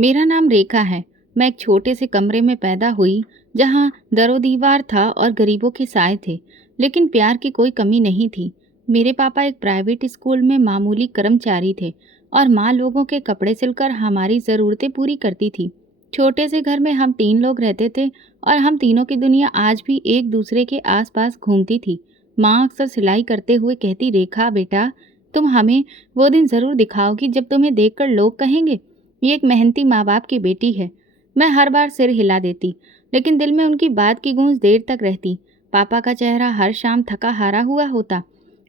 मेरा नाम रेखा है। मैं एक छोटे से कमरे में पैदा हुई, जहाँ दरो दीवार था और गरीबों के साए थे, लेकिन प्यार की कोई कमी नहीं थी। मेरे पापा एक प्राइवेट स्कूल में मामूली कर्मचारी थे और माँ लोगों के कपड़े सिलकर हमारी ज़रूरतें पूरी करती थी। छोटे से घर में हम 3 लोग रहते थे और हम तीनों की दुनिया आज भी एक दूसरे के आसपास घूमती थी। माँ अक्सर सिलाई करते हुए कहती, रेखा बेटा, तुम हमें वो दिन ज़रूर दिखाओगी जब तुम्हें देखकर लोग कहेंगे, ये एक मेहनती माँ बाप की बेटी है। मैं हर बार सिर हिला देती, लेकिन दिल में उनकी बात की गूंज देर तक रहती। पापा का चेहरा हर शाम थका हारा हुआ होता,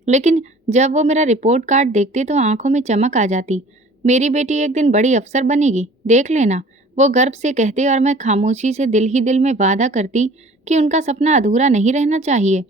लेकिन जब वो मेरा रिपोर्ट कार्ड देखते तो आंखों में चमक आ जाती। मेरी बेटी एक दिन बड़ी अफसर बनेगी, देख लेना, वो गर्व से कहते, और मैं खामोशी से दिल ही दिल में वादा करती कि उनका सपना अधूरा नहीं रहना चाहिए।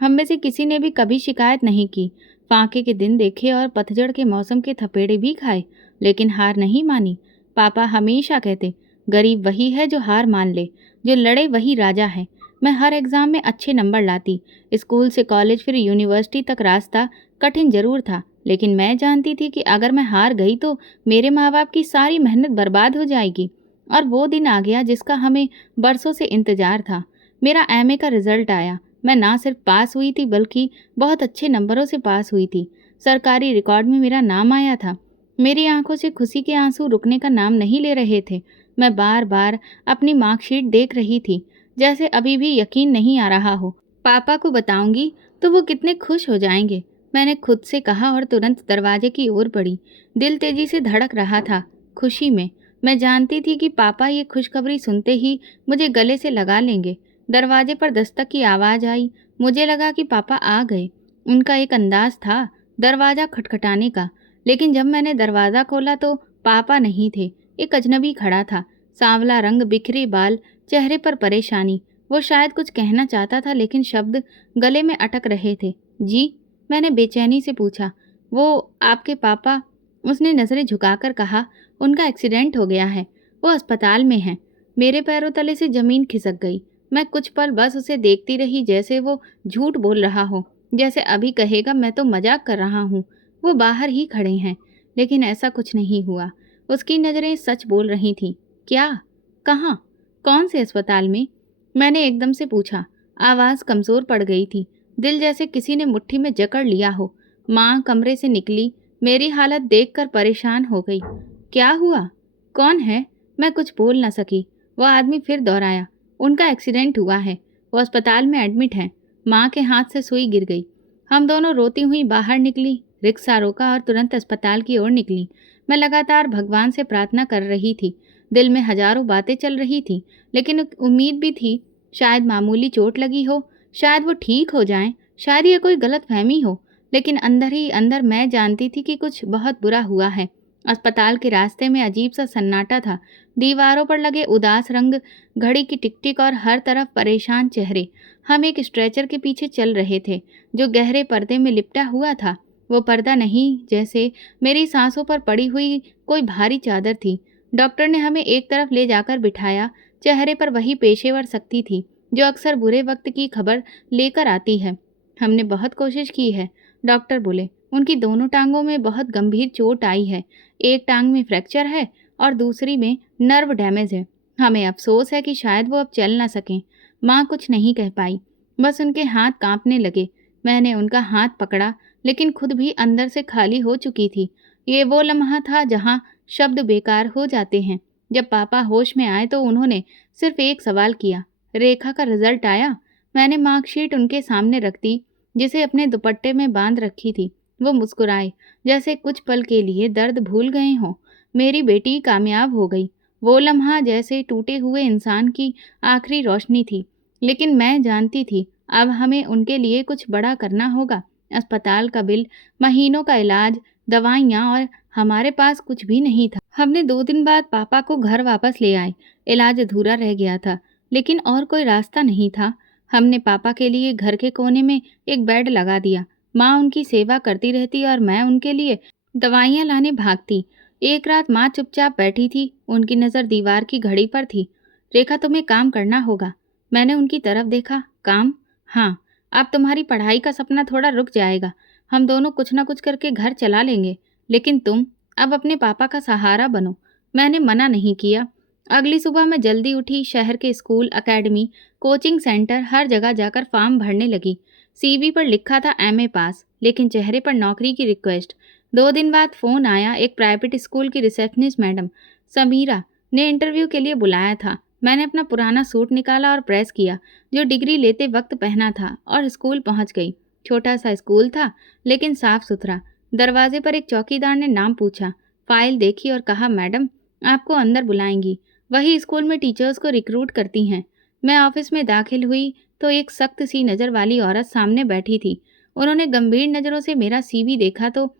हम में से किसी ने भी कभी शिकायत नहीं की। फाके के दिन देखे और पतझड़ के मौसम के थपेड़े भी खाए, लेकिन हार नहीं मानी। पापा हमेशा कहते, गरीब वही है जो हार मान ले, जो लड़े वही राजा है। मैं हर एग्ज़ाम में अच्छे नंबर लाती। स्कूल से कॉलेज फिर यूनिवर्सिटी तक रास्ता कठिन जरूर था, लेकिन मैं जानती थी कि अगर मैं हार गई तो मेरे माँ बाप की सारी मेहनत बर्बाद हो जाएगी। और वो दिन आ गया जिसका हमें बरसों से इंतजार था। मेरा एमए का रिजल्ट आया। मैं ना सिर्फ पास हुई थी, बल्कि बहुत अच्छे नंबरों से पास हुई थी। सरकारी रिकॉर्ड में मेरा नाम आया था। मेरी आंखों से खुशी के आंसू रुकने का नाम नहीं ले रहे थे। मैं बार बार अपनी मार्कशीट देख रही थी, जैसे अभी भी यकीन नहीं आ रहा हो। पापा को बताऊंगी तो वो कितने खुश हो जाएंगे, मैंने खुद से कहा, और तुरंत दरवाजे की ओर बढ़ी। दिल तेजी से धड़क रहा था, खुशी में। मैं जानती थी कि पापा ये खुशखबरी सुनते ही मुझे गले से लगा लेंगे। दरवाजे पर दस्तक की आवाज़ आई। मुझे लगा कि पापा आ गए। उनका एक अंदाज था दरवाज़ा खटखटाने का, लेकिन जब मैंने दरवाज़ा खोला तो पापा नहीं थे। एक अजनबी खड़ा था, सांवला रंग, बिखरे बाल, चेहरे पर परेशानी। वो शायद कुछ कहना चाहता था, लेकिन शब्द गले में अटक रहे थे। जी? मैंने बेचैनी से पूछा। वो आपके पापा? उसने नज़रें झुकाकर कहा, उनका एक्सीडेंट हो गया है, वो अस्पताल में हैं। मेरे पैरों तले से ज़मीन खिसक गई। मैं कुछ पल बस उसे देखती रही, जैसे वो झूठ बोल रहा हो, जैसे अभी कहेगा मैं तो मजाक कर रहा हूँ। वो बाहर ही खड़े हैं, लेकिन ऐसा कुछ नहीं हुआ। उसकी नज़रें सच बोल रही थीं। क्या? कहाँ? कौन से अस्पताल में? मैंने एकदम से पूछा। आवाज़ कमज़ोर पड़ गई थी, दिल जैसे किसी ने मुट्ठी में जकड़ लिया हो। माँ कमरे से निकली, मेरी हालत देखकर परेशान हो गई। क्या हुआ? कौन है? मैं कुछ बोल न सकी। वो आदमी फिर दोहराया, उनका एक्सीडेंट हुआ है, वो अस्पताल में एडमिट हैं। माँ के हाथ से सुई गिर गई। हम दोनों रोती हुई बाहर निकली, रिक्शा रोका और तुरंत अस्पताल की ओर निकली। मैं लगातार भगवान से प्रार्थना कर रही थी। दिल में हजारों बातें चल रही थी, लेकिन एक उम्मीद भी थी। शायद मामूली चोट लगी हो, शायद वो ठीक हो जाएं, शायद ये कोई गलतफहमी हो। लेकिन अंदर ही अंदर मैं जानती थी कि कुछ बहुत बुरा हुआ है। अस्पताल के रास्ते में अजीब सा सन्नाटा था। दीवारों पर लगे उदास रंग, घड़ी की टिक-टिक और हर तरफ परेशान चेहरे। हम एक स्ट्रेचर के पीछे चल रहे थे, जो गहरे पर्दे में लिपटा हुआ था। वो पर्दा नहीं, जैसे मेरी सांसों पर पड़ी हुई कोई भारी चादर थी। डॉक्टर ने हमें एक तरफ ले जाकर बिठाया। चेहरे पर वही पेशेवर सख्ती थी जो अक्सर बुरे वक्त की खबर लेकर आती है। हमने बहुत कोशिश की है, डॉक्टर बोले। उनकी दोनों टांगों में बहुत गंभीर चोट आई है। एक टांग में फ्रैक्चर है और दूसरी में नर्व डैमेज है। हमें अफसोस है कि शायद वो अब चल ना सकें। माँ कुछ नहीं कह पाई, बस उनके हाथ कांपने लगे। मैंने उनका हाथ पकड़ा, लेकिन खुद भी अंदर से खाली हो चुकी थी। ये वो लम्हा था जहाँ शब्द बेकार हो जाते हैं। जब पापा होश में आए तो उन्होंने सिर्फ एक सवाल किया, रेखा का रिजल्ट आया? मैंने मार्कशीट उनके सामने रख दी, जिसे अपने दुपट्टे में बांध रखी थी। वो मुस्कुराए, जैसे कुछ पल के लिए दर्द भूल गए हों। मेरी बेटी कामयाब हो गई। वो लम्हा जैसे टूटे हुए इंसान की आखिरी रोशनी थी। लेकिन मैं जानती थी, अब हमें उनके लिए कुछ बड़ा करना होगा। अस्पताल का बिल, महीनों का इलाज, दवाइयाँ, और हमारे पास कुछ भी नहीं था। हमने 2 दिन बाद पापा को घर वापस ले आए। इलाज अधूरा रह गया था, लेकिन और कोई रास्ता नहीं था। हमने पापा के लिए घर के कोने में एक बेड लगा दिया। माँ उनकी सेवा करती रहती और मैं उनके लिए दवाइयाँ लाने भागती। एक रात माँ चुपचाप बैठी थी, उनकी नज़र दीवार की घड़ी पर थी। रेखा, तुम्हें काम करना होगा। मैंने उनकी तरफ देखा। काम? हाँ, अब तुम्हारी पढ़ाई का सपना थोड़ा रुक जाएगा। हम दोनों कुछ ना कुछ करके घर चला लेंगे। लेकिन तुम अब अपने पापा का सहारा बनो। मैंने मना नहीं किया। अगली सुबह मैं जल्दी उठी, शहर के स्कूल, एकेडमी, कोचिंग सेंटर हर जगह जाकर फॉर्म भरने लगी। सीवी पर लिखा था एमए पास, लेकिन चेहरे पर नौकरी की रिक्वेस्ट। 2 दिन बाद फ़ोन आया, एक प्राइवेट स्कूल की रिसेप्शनिस्ट मैडम समीरा ने इंटरव्यू के लिए बुलाया था। मैंने अपना पुराना सूट निकाला और प्रेस किया, जो डिग्री लेते वक्त पहना था, और स्कूल पहुंच गई। छोटा सा स्कूल था, लेकिन साफ सुथरा। दरवाजे पर एक चौकीदार ने नाम पूछा, फाइल देखी और कहा, मैडम आपको अंदर बुलाएंगी। वही स्कूल में टीचर्स को रिक्रूट करती हैं। मैं ऑफिस में दाखिल हुई तो एक सख्त सी नज़र वाली औरत सामने बैठी थी। उन्होंने गंभीर नज़रों से मेरा सीवी देखा तो,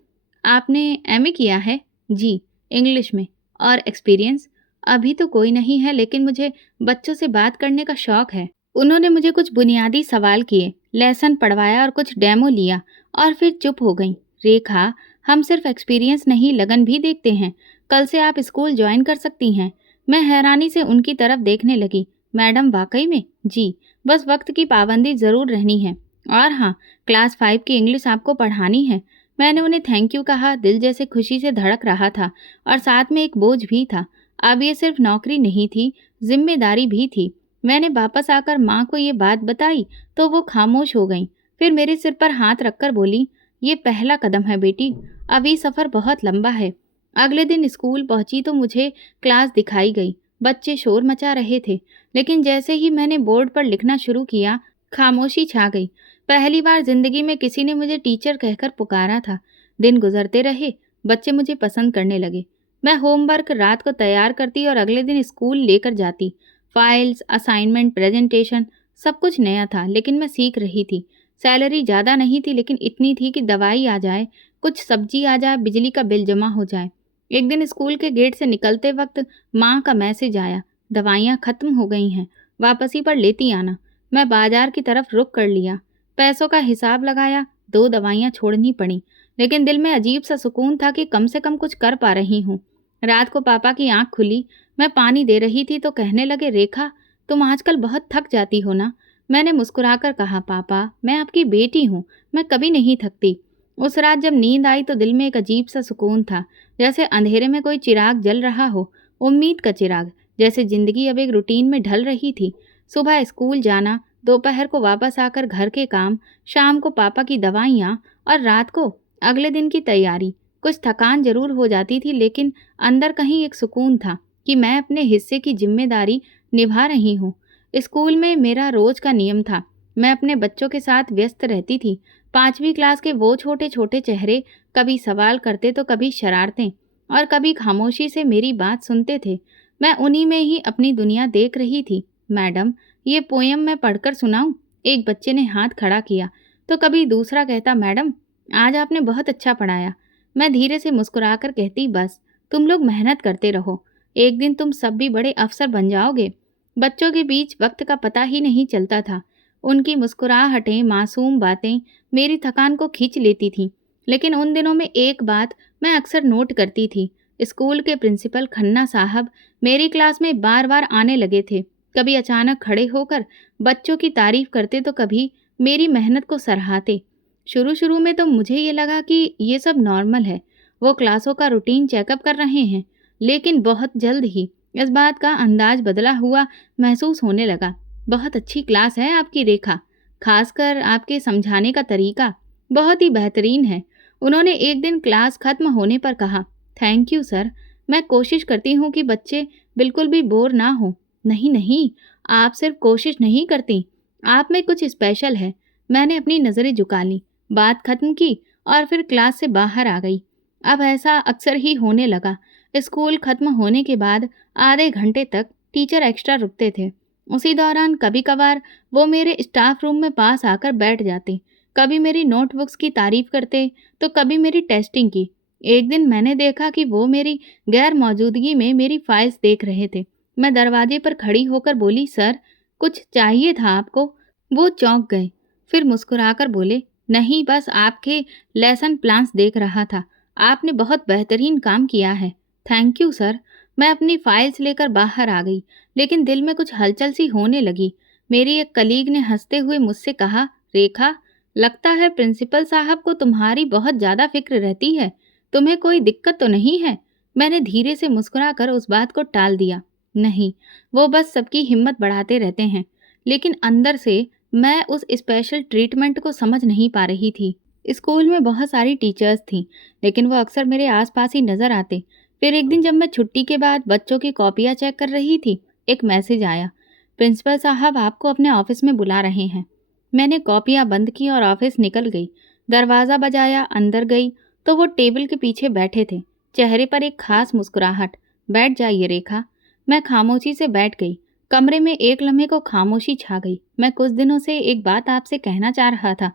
आपने एमए किया है? जी, इंग्लिश में। और एक्सपीरियंस? अभी तो कोई नहीं है, लेकिन मुझे बच्चों से बात करने का शौक है। उन्होंने मुझे कुछ बुनियादी सवाल किए, लेसन पढ़वाया और कुछ डेमो लिया, और फिर चुप हो गई। रेखा, हम सिर्फ एक्सपीरियंस नहीं, लगन भी देखते हैं। कल से आप स्कूल ज्वाइन कर सकती हैं। मैं हैरानी से उनकी तरफ देखने लगी। मैडम वाकई में? जी, बस वक्त की पाबंदी ज़रूर रहनी है। और हाँ, क्लास 5 की इंग्लिश आपको पढ़ानी है। मैंने उन्हें थैंक यू कहा। दिल जैसे खुशी से धड़क रहा था, और साथ में एक बोझ भी था। अब ये सिर्फ नौकरी नहीं थी, जिम्मेदारी भी थी। मैंने वापस आकर माँ को ये बात बताई तो वो खामोश हो गईं। फिर मेरे सिर पर हाथ रखकर बोली, ये पहला कदम है बेटी, अभी सफ़र बहुत लंबा है। अगले दिन स्कूल पहुंची तो मुझे क्लास दिखाई गई। बच्चे शोर मचा रहे थे, लेकिन जैसे ही मैंने बोर्ड पर लिखना शुरू किया, खामोशी छा गई। पहली बार जिंदगी में किसी ने मुझे टीचर कहकर पुकारा था। दिन गुजरते रहे, बच्चे मुझे पसंद करने लगे। मैं होमवर्क रात को तैयार करती और अगले दिन स्कूल लेकर जाती। फाइल्स, असाइनमेंट, प्रेजेंटेशन, सब कुछ नया था, लेकिन मैं सीख रही थी। सैलरी ज़्यादा नहीं थी, लेकिन इतनी थी कि दवाई आ जाए, कुछ सब्जी आ जाए, बिजली का बिल जमा हो जाए। एक दिन स्कूल के गेट से निकलते वक्त माँ का मैसेज आया, दवाइयाँ ख़त्म हो गई हैं, वापसी पर लेती आना। मैं बाजार की तरफ रुख कर लिया। पैसों का हिसाब लगाया, 2 दवाइयाँ छोड़नी पड़ी, लेकिन दिल में अजीब सा सुकून था कि कम से कम कुछ कर पा रही हूँ। रात को पापा की आंख खुली, मैं पानी दे रही थी तो कहने लगे, रेखा तुम आजकल बहुत थक जाती हो ना। मैंने मुस्कुराकर कहा, पापा मैं आपकी बेटी हूँ, मैं कभी नहीं थकती। उस रात जब नींद आई तो दिल में एक अजीब सा सुकून था, जैसे अंधेरे में कोई चिराग जल रहा हो, उम्मीद का चिराग। जैसे जिंदगी अब एक रूटीन में ढल रही थी। सुबह स्कूल जाना, दोपहर को वापस आकर घर के काम, शाम को पापा की दवाइयाँ, और रात को अगले दिन की तैयारी। कुछ थकान जरूर हो जाती थी, लेकिन अंदर कहीं एक सुकून था कि मैं अपने हिस्से की जिम्मेदारी निभा रही हूँ। स्कूल में मेरा रोज का नियम था, मैं अपने बच्चों के साथ व्यस्त रहती थी। 5वीं क्लास के वो छोटे छोटे चेहरे कभी सवाल करते तो कभी शरारतें, और कभी खामोशी से मेरी बात सुनते थे। मैं उन्हीं में ही अपनी दुनिया देख रही थी। मैडम, ये पोयम मैं पढ़कर सुनाऊं? एक बच्चे ने हाथ खड़ा किया तो कभी दूसरा कहता, मैडम आज आपने बहुत अच्छा पढ़ाया। मैं धीरे से मुस्कुराकर कहती, बस तुम लोग मेहनत करते रहो, एक दिन तुम सब भी बड़े अफसर बन जाओगे। बच्चों के बीच वक्त का पता ही नहीं चलता था। उनकी मुस्कुराहटें, मासूम बातें मेरी थकान को खींच लेती थीं। लेकिन उन दिनों में एक बात मैं अक्सर नोट करती थी। स्कूल के प्रिंसिपल खन्ना साहब मेरी क्लास में बार बार आने लगे थे। कभी अचानक खड़े होकर बच्चों की तारीफ करते तो कभी मेरी मेहनत को सराहते। शुरू शुरू में तो मुझे ये लगा कि ये सब नॉर्मल है, वो क्लासों का रूटीन चेकअप कर रहे हैं। लेकिन बहुत जल्द ही इस बात का अंदाज बदला हुआ महसूस होने लगा। बहुत अच्छी क्लास है आपकी रेखा, खासकर आपके समझाने का तरीका बहुत ही बेहतरीन है। उन्होंने एक दिन क्लास खत्म होने पर कहा, थैंक यू सर, मैं कोशिश करती हूँ कि बच्चे बिल्कुल भी बोर ना हो। नहीं नहीं, आप सिर्फ कोशिश नहीं करती, आप में कुछ स्पेशल है। मैंने अपनी नज़रें झुका ली, बात खत्म की और फिर क्लास से बाहर आ गई। अब ऐसा अक्सर ही होने लगा। स्कूल खत्म होने के बाद आधे घंटे तक टीचर एक्स्ट्रा रुकते थे। उसी दौरान कभी कभार वो मेरे स्टाफ रूम में पास आकर बैठ जाते। कभी मेरी नोटबुक्स की तारीफ करते तो कभी मेरी टेस्टिंग की। एक दिन मैंने देखा कि वो मेरी गैर मौजूदगी में मेरी फाइल्स देख रहे थे। मैं दरवाजे पर खड़ी होकर बोली, सर कुछ चाहिए था आपको? वो चौंक गए, फिर मुस्कुराकर बोले, नहीं बस आपके लेसन प्लान्स देख रहा था, आपने बहुत बेहतरीन काम किया है। Thank you sir. मैं अपनी फाइल्स लेकर बाहर आ गई, लेकिन दिल में कुछ हलचल सी होने लगी। मेरी एक कलीग ने हंसते हुए मुझसे कहा, रेखा लगता है प्रिंसिपल साहब को तुम्हारी बहुत ज़्यादा फिक्र रहती है, तुम्हें कोई दिक्कत तो नहीं है? मैंने धीरे से मुस्कुराकर उस बात को टाल दिया। नहीं, वो बस सबकी हिम्मत बढ़ाते रहते हैं। लेकिन अंदर से मैं उस स्पेशल ट्रीटमेंट को समझ नहीं पा रही थी। स्कूल में बहुत सारी टीचर्स थीं, लेकिन वो अक्सर मेरे आसपास ही नजर आते। फिर एक दिन जब मैं छुट्टी के बाद बच्चों की कॉपियां चेक कर रही थी, एक मैसेज आया, प्रिंसिपल साहब आपको अपने ऑफिस में बुला रहे हैं। मैंने कॉपियां बंद की और ऑफिस निकल गई। दरवाज़ा बजाया, अंदर गई तो वो टेबल के पीछे बैठे थे, चेहरे पर एक खास मुस्कुराहट। बैठ जाइए रेखा। मैं खामोशी से बैठ गई। कमरे में एक लम्हे को खामोशी छा गई। मैं कुछ दिनों से एक बात आपसे कहना चाह रहा था,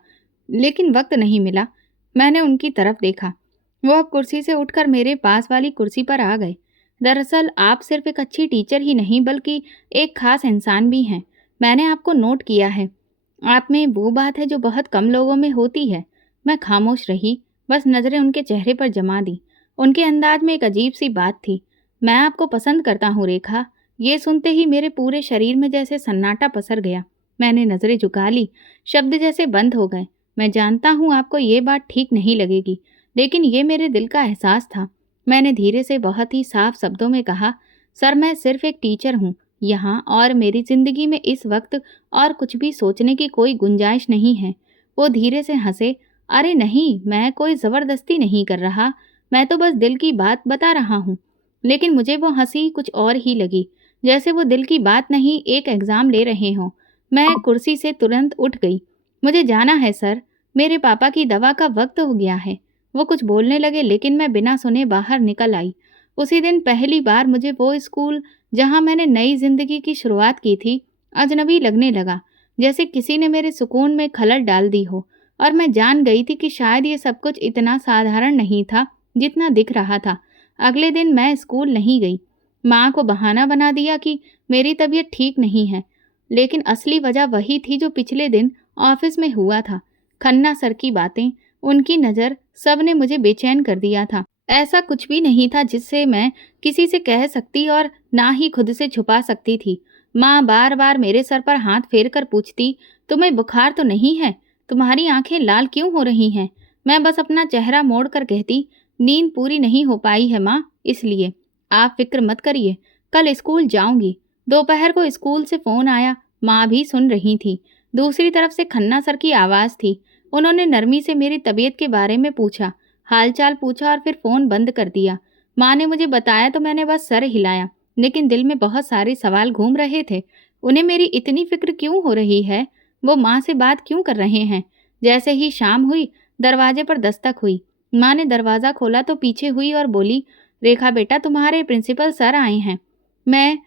लेकिन वक्त नहीं मिला। मैंने उनकी तरफ देखा। वो अब कुर्सी से उठकर मेरे पास वाली कुर्सी पर आ गए। दरअसल आप सिर्फ एक अच्छी टीचर ही नहीं बल्कि एक खास इंसान भी हैं। मैंने आपको नोट किया है। आप में वो बात है जो बहुत कम लोगों में होती है। मैं खामोश रही, बस नज़रें उनके चेहरे पर जमा दी। उनके अंदाज में एक अजीब सी बात थी। मैं आपको पसंद करता हूँ रेखा। ये सुनते ही मेरे पूरे शरीर में जैसे सन्नाटा पसर गया। मैंने नज़रें झुका ली, शब्द जैसे बंद हो गए। मैं जानता हूँ आपको ये बात ठीक नहीं लगेगी, लेकिन ये मेरे दिल का एहसास था। मैंने धीरे से बहुत ही साफ शब्दों में कहा, सर मैं सिर्फ एक टीचर हूँ यहाँ, और मेरी ज़िंदगी में इस वक्त और कुछ भी सोचने की कोई गुंजाइश नहीं है। वो धीरे से हंसे। अरे नहीं, मैं कोई ज़बरदस्ती नहीं कर रहा, मैं तो बस दिल की बात बता रहा हूँ। लेकिन मुझे वो हंसी कुछ और ही लगी, जैसे वो दिल की बात नहीं एक एग्ज़ाम ले रहे हों। मैं कुर्सी से तुरंत उठ गई। मुझे जाना है सर, मेरे पापा की दवा का वक्त हो गया है। वो कुछ बोलने लगे, लेकिन मैं बिना सुने बाहर निकल आई। उसी दिन पहली बार मुझे वो स्कूल जहाँ मैंने नई जिंदगी की शुरुआत की थी अजनबी लगने लगा, जैसे किसी ने मेरे सुकून में खलल डाल दी हो। और मैं जान गई थी कि शायद ये सब कुछ इतना साधारण नहीं था जितना दिख रहा था। अगले दिन मैं स्कूल नहीं गई। माँ को बहाना बना दिया कि मेरी तबीयत ठीक नहीं है, लेकिन असली वजह वही थी जो पिछले दिन ऑफिस में हुआ था। खन्ना सर की बातें, उनकी नज़र, सब ने मुझे बेचैन कर दिया था। ऐसा कुछ भी नहीं था जिससे मैं किसी से कह सकती और ना ही खुद से छुपा सकती थी। माँ बार बार मेरे सर पर हाथ फेर कर पूछती, तुम्हें बुखार तो नहीं है? तुम्हारी आंखें लाल क्यों हो रही हैं? मैं बस अपना चेहरा मोड़ कर कहती, नींद पूरी नहीं हो पाई है माँ, इसलिए। आप फिक्र मत करिए, कल स्कूल जाऊंगी। दोपहर को स्कूल से फ़ोन आया। माँ भी सुन रही थी। दूसरी तरफ से खन्ना सर की आवाज़ थी। उन्होंने नरमी से मेरी तबीयत के बारे में पूछा, हालचाल पूछा और फिर फ़ोन बंद कर दिया। माँ ने मुझे बताया तो मैंने बस सर हिलाया, लेकिन दिल में बहुत सारे सवाल घूम रहे थे। उन्हें मेरी इतनी फिक्र क्यों हो रही है? वो माँ से बात क्यों कर रहे हैं? जैसे ही शाम हुई, दरवाजे पर दस्तक हुई। माँ ने दरवाज़ा खोला तो पीछे हुई और बोली, रेखा बेटा, तुम्हारे प्रिंसिपल सर आए हैं। मैं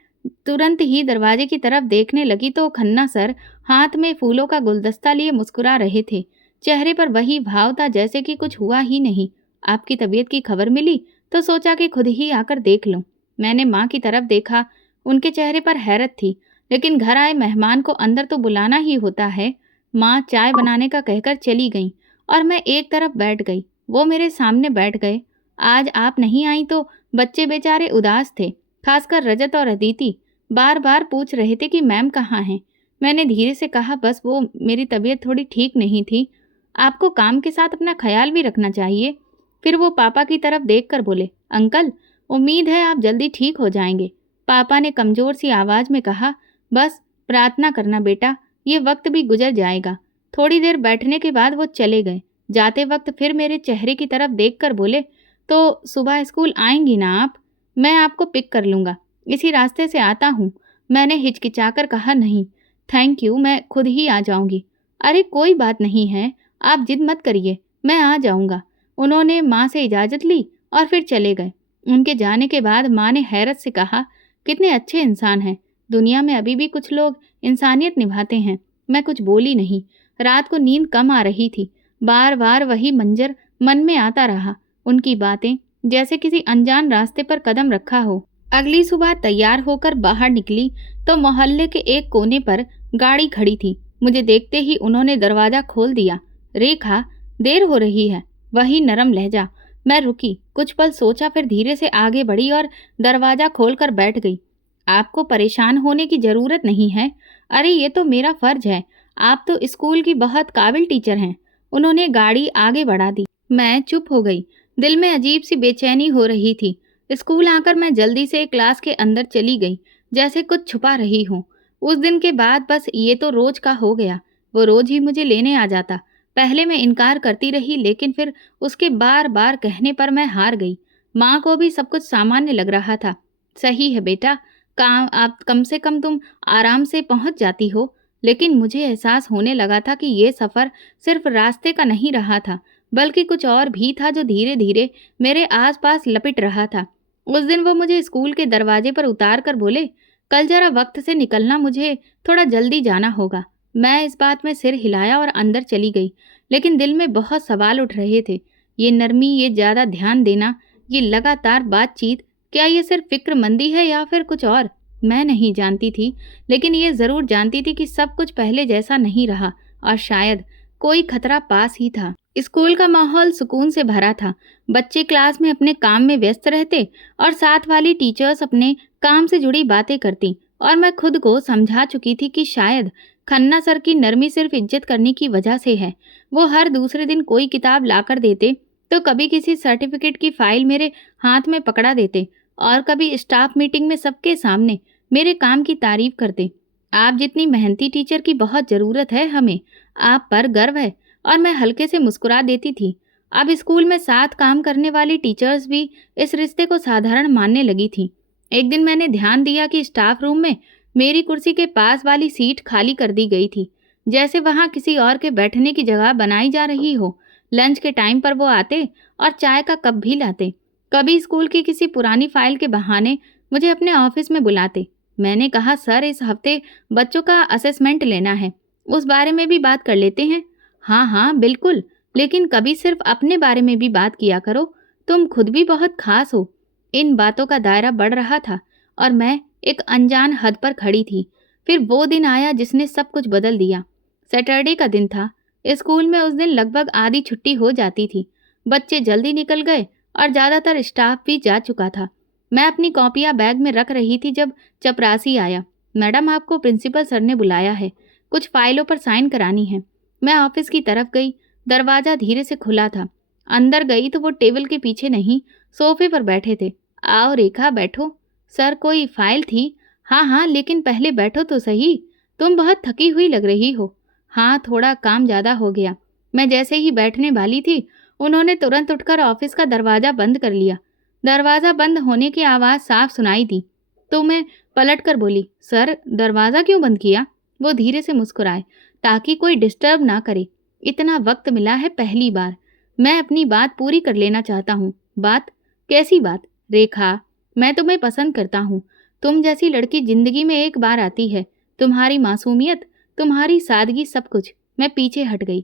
तुरंत ही दरवाजे की तरफ देखने लगी तो खन्ना सर हाथ में फूलों का गुलदस्ता लिए मुस्कुरा रहे थे। चेहरे पर वही भाव था जैसे कि कुछ हुआ ही नहीं। आपकी तबीयत की खबर मिली तो सोचा कि खुद ही आकर देख लूं। मैंने माँ की तरफ देखा। उनके चेहरे पर हैरत थी, लेकिन घर आए मेहमान को अंदर तो बुलाना ही होता है। माँ चाय बनाने का कहकर चली गईं और मैं एक तरफ बैठ गई। वो मेरे सामने बैठ गए। आज आप नहीं आई तो बच्चे बेचारे उदास थे, खासकर रजत और अदिति। बार बार पूछ रहे थे कि मैम कहाँ हैं। मैंने धीरे से कहा, बस वो मेरी तबीयत थोड़ी ठीक नहीं थी। आपको काम के साथ अपना ख्याल भी रखना चाहिए। फिर वो पापा की तरफ देखकर बोले, अंकल, उम्मीद है आप जल्दी ठीक हो जाएंगे। पापा ने कमज़ोर सी आवाज़ में कहा, बस प्रार्थना करना बेटा, ये वक्त भी गुजर जाएगा। थोड़ी देर बैठने के बाद वो चले गए। जाते वक्त फिर मेरे चेहरे की तरफ देखकर बोले, तो सुबह स्कूल आएंगी ना आप? मैं आपको पिक कर लूँगा, इसी रास्ते से आता हूँ। मैंने हिचकिचाकर कहा, नहीं थैंक यू, मैं खुद ही आ जाऊँगी। अरे कोई बात नहीं है, आप जिद मत करिए, मैं आ जाऊँगा। उन्होंने माँ से इजाज़त ली और फिर चले गए। उनके जाने के बाद माँ ने हैरत से कहा, कितने अच्छे इंसान हैं। दुनिया में अभी भी कुछ लोग इंसानियत निभाते हैं। मैं कुछ बोली नहीं। रात को नींद कम आ रही थी। बार बार वही मंजर मन में आता रहा, उनकी बातें, जैसे किसी अनजान रास्ते पर कदम रखा हो। अगली सुबह तैयार होकर बाहर निकली तो मोहल्ले के एक कोने पर गाड़ी खड़ी थी। मुझे देखते ही उन्होंने दरवाज़ा खोल दिया। रेखा, देर हो रही है। वही नरम लहजा। मैं रुकी, कुछ पल सोचा, फिर धीरे से आगे बढ़ी और दरवाज़ा खोलकर बैठ गई। आपको परेशान होने की ज़रूरत नहीं है। अरे ये तो मेरा फ़र्ज है। आप तो स्कूल की बहुत काबिल टीचर हैं। उन्होंने गाड़ी आगे बढ़ा दी। मैं चुप हो गई। दिल में अजीब सी बेचैनी हो रही थी। स्कूल आकर मैं जल्दी से क्लास के अंदर चली गई, जैसे कुछ छुपा रही हूँ। उस दिन के बाद बस ये तो रोज का हो गया। वो रोज ही मुझे लेने आ जाता। पहले मैं इनकार करती रही, लेकिन फिर उसके बार बार कहने पर मैं हार गई। माँ को भी सब कुछ सामान्य लग रहा था। सही है बेटा, काम आप कम से कम तुम आराम से पहुंच जाती हो। लेकिन मुझे एहसास होने लगा था कि ये सफ़र सिर्फ रास्ते का नहीं रहा था, बल्कि कुछ और भी था जो धीरे धीरे मेरे आसपास लपिट रहा था। उस दिन वो मुझे स्कूल के दरवाजे पर उतार कर बोले, कल जरा वक्त से निकलना, मुझे थोड़ा जल्दी जाना होगा। मैं इस बात में सिर हिलाया और अंदर चली गई, लेकिन दिल में बहुत सवाल उठ रहे थे। ये नरमी, ये ज़्यादा ध्यान देना, ये लगातार बातचीत, क्या ये सिर्फ फिक्रमंदी है या फिर कुछ और? मैं नहीं जानती थी, लेकिन ये ज़रूर जानती थी कि सब कुछ पहले जैसा नहीं रहा और शायद कोई खतरा पास ही था। स्कूल का माहौल सुकून से भरा था। बच्चे क्लास में अपने काम में व्यस्त रहते और साथ वाली टीचर्स अपने काम से जुड़ी बातें करती, और मैं खुद को समझा चुकी थी कि शायद खन्ना सर की नरमी सिर्फ इज्जत करने की वजह से है। वो हर दूसरे दिन कोई किताब लाकर देते, तो कभी किसी सर्टिफिकेट की फाइल मेरे हाथ में पकड़ा देते, और कभी स्टाफ मीटिंग में सबके सामने मेरे काम की तारीफ करते। आप जितनी मेहनती टीचर की बहुत ज़रूरत है हमें, आप पर गर्व है। और मैं हल्के से मुस्कुरा देती थी। अब स्कूल में साथ काम करने वाली टीचर्स भी इस रिश्ते को साधारण मानने लगी थी। एक दिन मैंने ध्यान दिया कि स्टाफ रूम में मेरी कुर्सी के पास वाली सीट खाली कर दी गई थी, जैसे वहां किसी और के बैठने की जगह बनाई जा रही हो। लंच के टाइम पर वो आते और चाय का कप भी लाते। कभी स्कूल की किसी पुरानी फाइल के बहाने मुझे अपने ऑफिस में बुलाते। मैंने कहा, सर इस हफ्ते बच्चों का असेसमेंट लेना है, उस बारे में भी बात कर लेते हैं। हाँ हाँ बिल्कुल, लेकिन कभी सिर्फ अपने बारे में भी बात किया करो, तुम खुद भी बहुत खास हो। इन बातों का दायरा बढ़ रहा था और मैं एक अनजान हद पर खड़ी थी। फिर वो दिन आया जिसने सब कुछ बदल दिया। सैटरडे का दिन था। स्कूल में उस दिन लगभग आधी छुट्टी हो जाती थी। बच्चे जल्दी निकल गए और ज़्यादातर स्टाफ भी जा चुका था। मैं अपनी कॉपियाँ बैग में रख रही थी जब चपरासी आया। मैडम, आपको प्रिंसिपल सर ने बुलाया है, कुछ फाइलों पर साइन करानी है। मैं ऑफिस की तरफ गई। दरवाज़ा धीरे से खुला था। अंदर गई तो वो टेबल के पीछे नहीं, सोफे पर बैठे थे। आओ रेखा, बैठो। सर, कोई फाइल थी? हाँ हाँ, लेकिन पहले बैठो तो सही। तुम बहुत थकी हुई लग रही हो। हाँ, थोड़ा काम ज़्यादा हो गया। मैं जैसे ही बैठने वाली थी, उन्होंने तुरंत उठकर ऑफिस का दरवाज़ा बंद कर लिया। दरवाज़ा बंद होने की आवाज़ साफ सुनाई दी, तो मैं पलट कर बोली, सर दरवाज़ा क्यों बंद किया? वो धीरे से मुस्कुराए, ताकि कोई डिस्टर्ब ना करे। इतना वक्त मिला है पहली बार। मैं अपनी बात पूरी कर लेना चाहता हूँ। बात? कैसी बात? रेखा, मैं तुम्हें पसंद करता हूँ। तुम जैसी लड़की जिंदगी में एक बार आती है। तुम्हारी मासूमियत, तुम्हारी सादगी, सब कुछ। मैं पीछे हट गई।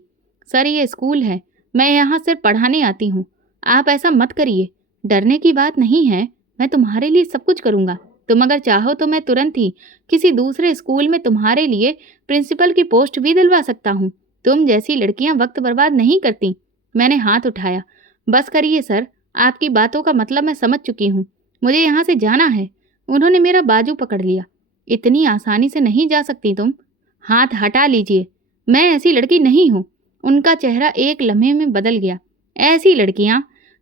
सर, ये स्कूल है, मैं यहाँ सिर्फ पढ़ाने आती हूँ। आप ऐसा मत करिए। डरने की बात नहीं है, मैं तुम्हारे लिए सब कुछ करूँगा। तुम अगर चाहो तो मैं तुरंत ही किसी दूसरे स्कूल में तुम्हारे लिए प्रिंसिपल की पोस्ट भी दिलवा सकता हूँ। तुम जैसी लड़कियां वक्त बर्बाद नहीं करती। मैंने हाथ उठाया। बस करिए सर, आपकी बातों का मतलब मैं समझ चुकी हूँ। मुझे यहाँ से जाना है। उन्होंने मेरा बाजू पकड़ लिया। इतनी आसानी से नहीं जा सकती तुम। हाथ हटा लीजिए, मैं ऐसी लड़की नहीं हूँ। उनका चेहरा एक लम्हे में बदल गया। ऐसी लड़कियां,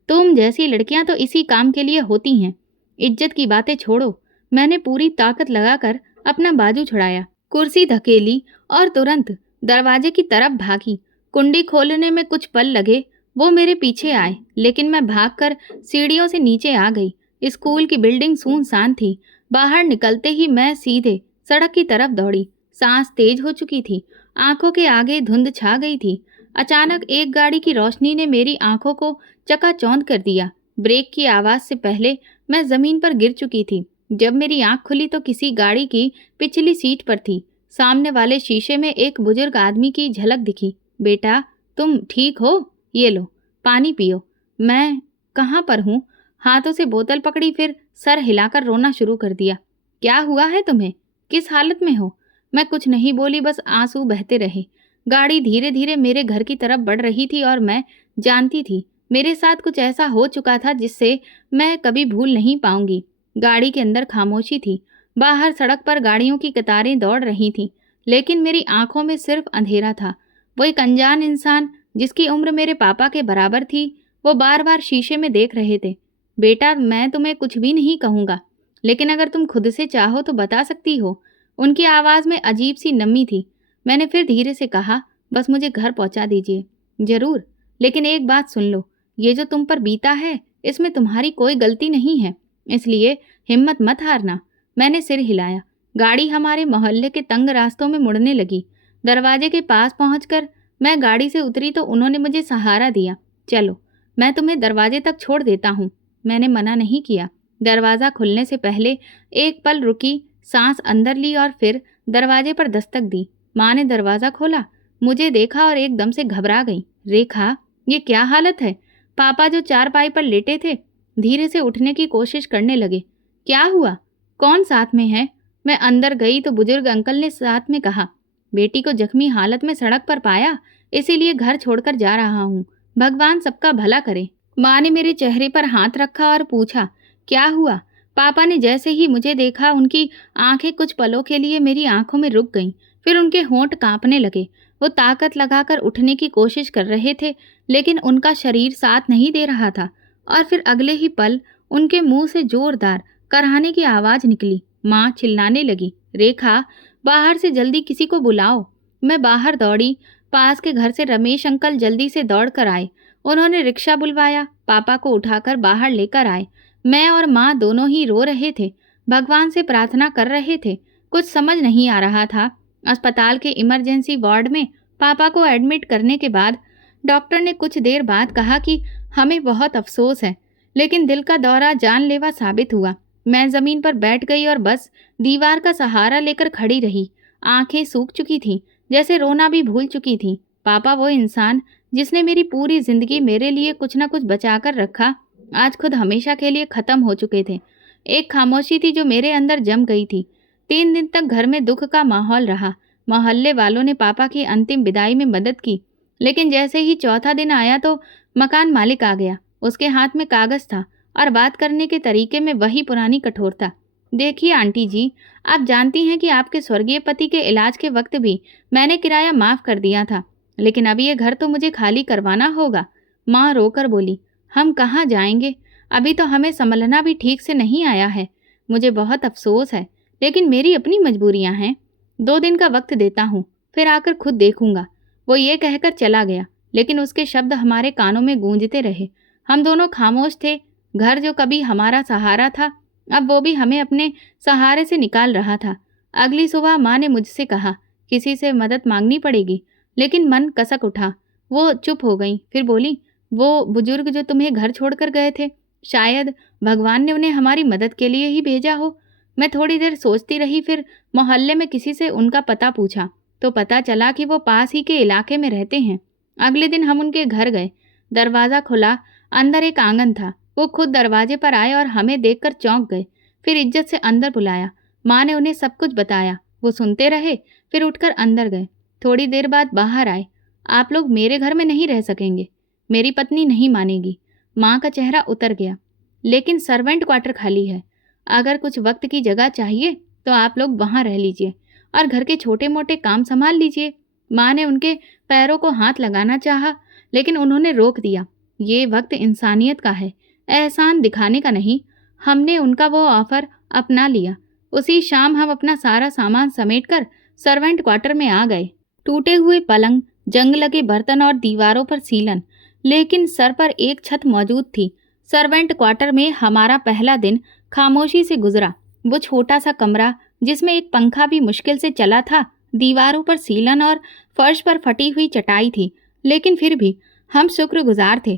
तुम जैसी लड़कियां तो इसी काम के लिए होती हैं। इज्जत की बातें छोड़ो। मैंने पूरी ताकत लगाकर अपना बाजू छुड़ाया, कुर्सी धकेली और तुरंत दरवाजे की तरफ भागी। कुंडी खोलने में कुछ पल लगे। वो मेरे पीछे आए, लेकिन मैं भागकर सीढ़ियों से नीचे आ गई। स्कूल की बिल्डिंग सुनसान थी। बाहर निकलते ही मैं सीधे सड़क की तरफ दौड़ी। सांस तेज हो चुकी थी, आंखों के आगे धुंध छा गई थी। अचानक एक गाड़ी की रोशनी ने मेरी आंखों को चकाचौंध कर दिया। ब्रेक की आवाज़ से पहले मैं ज़मीन पर गिर चुकी थी। जब मेरी आंख खुली तो किसी गाड़ी की पिछली सीट पर थी। सामने वाले शीशे में एक बुजुर्ग आदमी की झलक दिखी। बेटा, तुम ठीक हो? ये लो, पानी पियो। मैं कहाँ पर हूँ? हाथों से बोतल पकड़ी, फिर सर हिलाकर रोना शुरू कर दिया। क्या हुआ है तुम्हें? किस हालत में हो? मैं कुछ नहीं बोली, बस आंसू बहते रहे। गाड़ी धीरे धीरे मेरे घर की तरफ बढ़ रही थी और मैं जानती थी मेरे साथ कुछ ऐसा हो चुका था जिससे मैं कभी भूल नहीं पाऊंगी। गाड़ी के अंदर खामोशी थी। बाहर सड़क पर गाड़ियों की कतारें दौड़ रही थीं, लेकिन मेरी आंखों में सिर्फ अंधेरा था। वो एक अनजान इंसान, जिसकी उम्र मेरे पापा के बराबर थी, वो बार बार शीशे में देख रहे थे। बेटा, मैं तुम्हें कुछ भी नहीं कहूँगा, लेकिन अगर तुम खुद से चाहो तो बता सकती हो। उनकी आवाज़ में अजीब सी नमी थी। मैंने फिर धीरे से कहा, बस मुझे घर पहुँचा दीजिए। ज़रूर, लेकिन एक बात सुन लो, ये जो तुम पर बीता है, इसमें तुम्हारी कोई गलती नहीं है, इसलिए हिम्मत मत हारना। मैंने सिर हिलाया। गाड़ी हमारे मोहल्ले के तंग रास्तों में मुड़ने लगी। दरवाजे के पास पहुंचकर मैं गाड़ी से उतरी तो उन्होंने मुझे सहारा दिया। चलो, मैं तुम्हें दरवाजे तक छोड़ देता हूँ। मैंने मना नहीं किया। दरवाज़ा खुलने से पहले एक पल रुकी, सांस अंदर ली और फिर दरवाजे पर दस्तक दी। माँ ने दरवाज़ा खोला, मुझे देखा और एकदम से घबरा गई। रेखा, ये क्या हालत है? पापा जो चारपाई पर लेटे थे, धीरे से उठने की कोशिश करने लगे। क्या हुआ? कौन साथ में है? मैं अंदर गई तो बुजुर्ग अंकल ने साथ में कहा, बेटी को जख्मी हालत में सड़क पर पाया, इसीलिए घर छोड़कर जा रहा हूँ। भगवान सबका भला करे। माँ ने मेरे चेहरे पर हाथ रखा और पूछा, क्या हुआ? पापा ने जैसे ही मुझे देखा, उनकी आंखें कुछ पलों के लिए मेरी आंखों में रुक गईं, फिर उनके होंठ कांपने लगे। वो ताकत लगाकर उठने की कोशिश कर रहे थे, लेकिन उनका शरीर साथ नहीं दे रहा था। और फिर अगले ही पल उनके मुंह से जोरदार कराहने की आवाज़ निकली। माँ चिल्लाने लगी, रेखा, बाहर से जल्दी किसी को बुलाओ। मैं बाहर दौड़ी। पास के घर से रमेश अंकल जल्दी से दौड़ कर आए। उन्होंने रिक्शा बुलवाया, पापा को उठाकर बाहर लेकर आए। मैं और माँ दोनों ही रो रहे थे, भगवान से प्रार्थना कर रहे थे। कुछ समझ नहीं आ रहा था। अस्पताल के इमरजेंसी वार्ड में पापा को एडमिट करने के बाद डॉक्टर ने कुछ देर बाद कहा कि हमें बहुत अफसोस है, लेकिन दिल का दौरा जानलेवा साबित हुआ। मैं ज़मीन पर बैठ गई और बस दीवार का सहारा लेकर खड़ी रही। आंखें सूख चुकी थीं, जैसे रोना भी भूल चुकी थीं। पापा, वो इंसान जिसने मेरी पूरी जिंदगी मेरे लिए कुछ न कुछ बचा कर रखा, आज खुद हमेशा के लिए ख़त्म हो चुके थे। एक खामोशी थी जो मेरे अंदर जम गई थी। 3 दिन तक घर में दुख का माहौल रहा। मोहल्ले वालों ने पापा की अंतिम विदाई में मदद की, लेकिन जैसे ही चौथा दिन आया तो मकान मालिक आ गया। उसके हाथ में कागज़ था और बात करने के तरीके में वही पुरानी कठोरता। देखिए आंटी जी, आप जानती हैं कि आपके स्वर्गीय पति के इलाज के वक्त भी मैंने किराया माफ़ कर दिया था, लेकिन अब ये घर तो मुझे खाली करवाना होगा। माँ रोकर बोली, हम कहाँ जाएंगे? अभी तो हमें संभलना भी ठीक से नहीं आया है। मुझे बहुत अफसोस है, लेकिन मेरी अपनी मजबूरियाँ हैं। 2 दिन का वक्त देता हूँ, फिर आकर खुद देखूंगा। वो ये कहकर चला गया, लेकिन उसके शब्द हमारे कानों में गूंजते रहे। हम दोनों खामोश थे। घर जो कभी हमारा सहारा था, अब वो भी हमें अपने सहारे से निकाल रहा था। अगली सुबह माँ ने मुझसे कहा, किसी से मदद मांगनी पड़ेगी, लेकिन मन कसक उठा। वो चुप हो गई, फिर बोली, वो बुजुर्ग जो तुम्हें घर छोड़कर गए थे, शायद भगवान ने उन्हें हमारी मदद के लिए ही भेजा हो। मैं थोड़ी देर सोचती रही, फिर मोहल्ले में किसी से उनका पता पूछा तो पता चला कि वो पास ही के इलाके में रहते हैं। अगले दिन हम उनके घर गए। दरवाज़ा खुला, अंदर एक आंगन था। वो खुद दरवाजे पर आए और हमें देखकर चौंक गए, फिर इज्जत से अंदर बुलाया। माँ ने उन्हें सब कुछ बताया। वो सुनते रहे, फिर उठकर अंदर गए। थोड़ी देर बाद बाहर आए। आप लोग मेरे घर में नहीं रह सकेंगे, मेरी पत्नी नहीं मानेगी। माँ का चेहरा उतर गया। लेकिन सर्वेंट क्वार्टर खाली है, अगर कुछ वक्त की जगह चाहिए तो आप लोग वहाँ रह लीजिए और घर के छोटे मोटे काम संभाल लीजिए। माँ ने उनके पैरों को हाथ लगाना चाहा, लेकिन उन्होंने रोक दिया। ये वक्त इंसानियत का है, एहसान दिखाने का नहीं। हमने उनका वो ऑफर अपना लिया। उसी शाम हम अपना सारा सामान समेटकर सर्वेंट क्वार्टर में आ गए। टूटे हुए पलंग, जंग लगे बर्तन और दीवारों पर सीलन, लेकिन सर पर एक छत मौजूद थी। सर्वेंट क्वार्टर में हमारा पहला दिन खामोशी से गुजरा। वो छोटा सा कमरा जिसमें एक पंखा भी मुश्किल से चला था, दीवारों पर सीलन और फर्श पर फटी हुई चटाई थी, लेकिन फिर भी हम शुक्रगुजार थे,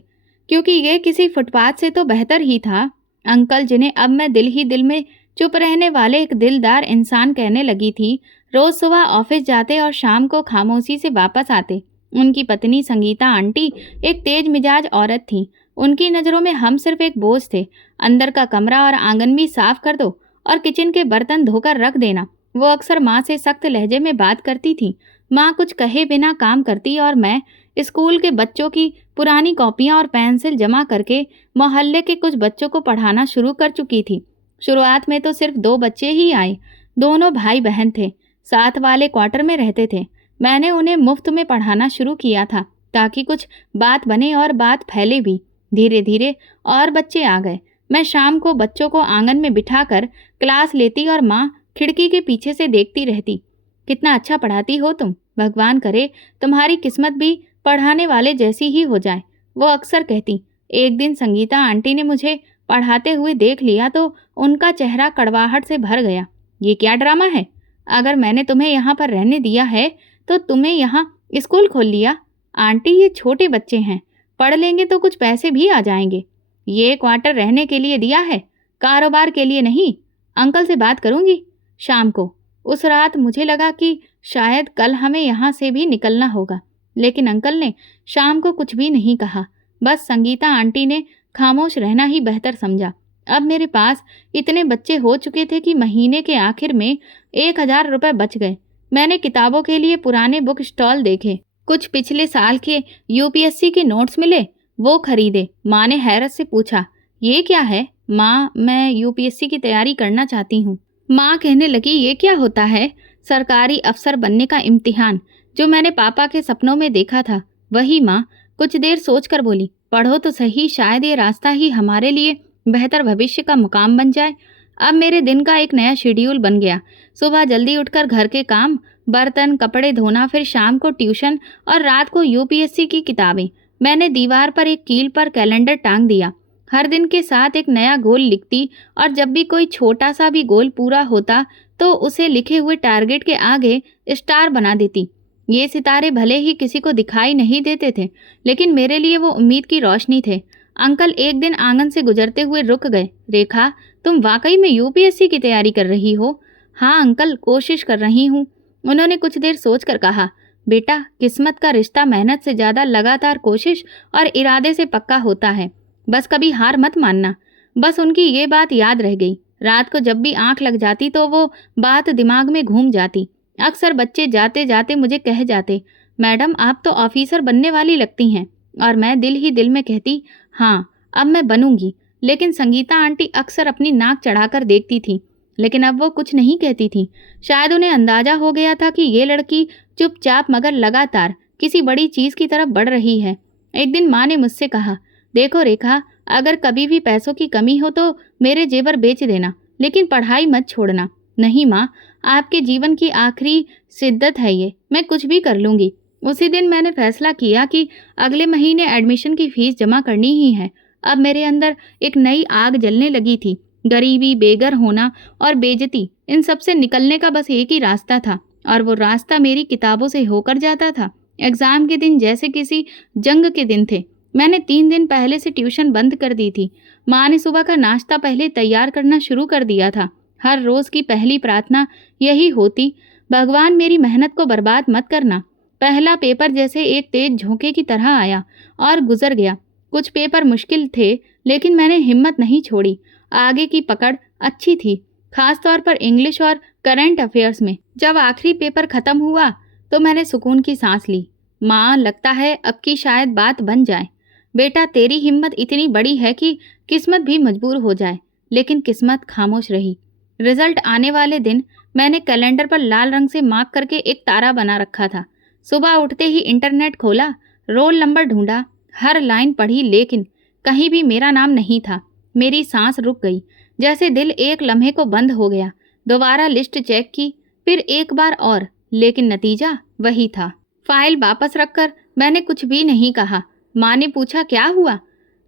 क्योंकि ये किसी फुटपाथ से तो बेहतर ही था। अंकल, जिन्हें अब मैं दिल ही दिल में चुप रहने वाले एक दिलदार इंसान कहने लगी थी, रोज सुबह ऑफिस जाते और शाम को खामोशी से वापस आते। उनकी पत्नी संगीता आंटी एक तेज मिजाज औरत थी। उनकी नज़रों में हम सिर्फ एक बोझ थे। अंदर का कमरा और आंगन भी साफ कर दो और किचन के बर्तन धोकर रख देना। वो अक्सर माँ से सख्त लहजे में बात करती थी। माँ कुछ कहे बिना काम करती और मैं स्कूल के बच्चों की पुरानी कॉपियाँ और पेंसिल जमा करके मोहल्ले के कुछ बच्चों को पढ़ाना शुरू कर चुकी थी। शुरुआत में तो सिर्फ 2 बच्चे ही आए। दोनों भाई बहन थे, साथ वाले क्वार्टर में रहते थे। मैंने उन्हें मुफ्त में पढ़ाना शुरू किया था ताकि कुछ बात बने और बात फैले भी। धीरे धीरे और बच्चे आ गए। मैं शाम को बच्चों को आंगन में बिठाकर क्लास लेती और माँ खिड़की के पीछे से देखती रहती। कितना अच्छा पढ़ाती हो तुम, भगवान करे तुम्हारी किस्मत भी पढ़ाने वाले जैसी ही हो जाए, वो अक्सर कहती। एक दिन संगीता आंटी ने मुझे पढ़ाते हुए देख लिया तो उनका चेहरा कड़वाहट से भर गया। ये क्या ड्रामा है? अगर मैंने तुम्हें यहाँ पर रहने दिया है तो तुम्हें यहाँ स्कूल खोल लिया। आंटी ये छोटे बच्चे हैं, पढ़ लेंगे तो कुछ पैसे भी आ जाएंगे। ये क्वार्टर रहने के लिए दिया है, कारोबार के लिए नहीं। अंकल से बात करूंगी शाम को। उस रात मुझे लगा कि शायद कल हमें यहाँ से भी निकलना होगा, लेकिन अंकल ने शाम को कुछ भी नहीं कहा। बस संगीता आंटी ने खामोश रहना ही बेहतर समझा। अब मेरे पास इतने बच्चे हो चुके थे कि महीने के आखिर में 1000 रुपये बच गए। मैंने किताबों के लिए पुराने बुक स्टॉल देखे, कुछ पिछले साल के यूपीएससी के नोट्स मिले, वो खरीदे। माँ ने हैरत से पूछा, ये क्या है? माँ, मैं यूपीएससी की तैयारी करना चाहती हूँ। माँ कहने लगी, ये क्या होता है? सरकारी अफसर बनने का इम्तिहान, जो मैंने पापा के सपनों में देखा था वही। माँ कुछ देर सोचकर बोली, पढ़ो तो सही, शायद ये रास्ता ही हमारे लिए बेहतर भविष्य का मुकाम बन जाए। अब मेरे दिन का एक नया शेड्यूल बन गया। सुबह जल्दी उठकर घर के काम, बर्तन कपड़े धोना, फिर शाम को ट्यूशन और रात को यूपीएससी की किताबें। मैंने दीवार पर एक कील पर कैलेंडर टांग दिया। हर दिन के साथ एक नया गोल लिखती और जब भी कोई छोटा सा भी गोल पूरा होता तो उसे लिखे हुए टारगेट के आगे स्टार बना देती। ये सितारे भले ही किसी को दिखाई नहीं देते थे, लेकिन मेरे लिए वो उम्मीद की रोशनी थे। अंकल एक दिन आंगन से गुजरते हुए रुक गए। रेखा, तुम वाकई में यूपीएससी की तैयारी कर रही हो? हाँ अंकल, कोशिश कर रही हूँ। उन्होंने कुछ देर सोचकर कहा, बेटा, किस्मत का रिश्ता मेहनत से ज़्यादा लगातार कोशिश और इरादे से पक्का होता है। बस कभी हार मत मानना। बस उनकी ये बात याद रह गई। रात को जब भी आंख लग जाती तो वो बात दिमाग में घूम जाती। अक्सर बच्चे जाते जाते मुझे कह जाते, मैडम आप तो ऑफिसर बनने वाली लगती हैं। और मैं दिल ही दिल में कहती, हाँ अब मैं बनूंगी। लेकिन संगीता आंटी अक्सर अपनी नाक चढ़ाकर देखती थी, लेकिन अब वो कुछ नहीं कहती थी। शायद उन्हें अंदाजा हो गया था कि ये लड़की चुपचाप मगर लगातार किसी बड़ी चीज़ की तरफ बढ़ रही है। एक दिन माँ ने मुझसे कहा, देखो रेखा, अगर कभी भी पैसों की कमी हो तो मेरे जेवर बेच देना, लेकिन पढ़ाई मत छोड़ना। नहीं माँ, आपके जीवन की आखिरी शिद्दत है ये, मैं कुछ भी कर लूँगी। उसी दिन मैंने फैसला किया कि अगले महीने एडमिशन की फ़ीस जमा करनी ही है। अब मेरे अंदर एक नई आग जलने लगी थी। गरीबी, बेघर होना और बेइज्जती, इन सब से निकलने का बस एक ही रास्ता था, और वो रास्ता मेरी किताबों से होकर जाता था। एग्ज़ाम के दिन जैसे किसी जंग के दिन थे। मैंने 3 दिन पहले से ट्यूशन बंद कर दी थी। माँ ने सुबह का नाश्ता पहले तैयार करना शुरू कर दिया था। हर रोज़ की पहली प्रार्थना यही होती, भगवान मेरी मेहनत को बर्बाद मत करना। पहला पेपर जैसे एक तेज झोंके की तरह आया और गुजर गया। कुछ पेपर मुश्किल थे, लेकिन मैंने हिम्मत नहीं छोड़ी। आगे की पकड़ अच्छी थी, खास तौर पर इंग्लिश और करंट अफेयर्स में। जब आखिरी पेपर खत्म हुआ तो मैंने सुकून की सांस ली। माँ, लगता है अब की शायद बात बन जाए। बेटा, तेरी हिम्मत इतनी बड़ी है कि किस्मत भी मजबूर हो जाए। लेकिन किस्मत खामोश रही। रिजल्ट आने वाले दिन मैंने कैलेंडर पर लाल रंग से मार्क करके एक तारा बना रखा था। सुबह उठते ही इंटरनेट खोला, रोल नंबर ढूंढा, हर लाइन पढ़ी, लेकिन कहीं भी मेरा नाम नहीं था। मेरी सांस रुक गई, जैसे दिल एक लम्हे को बंद हो गया। दोबारा लिस्ट चेक की, फिर एक बार और, लेकिन नतीजा वही था। फाइल वापस रखकर मैंने कुछ भी नहीं कहा। माँ ने पूछा, क्या हुआ?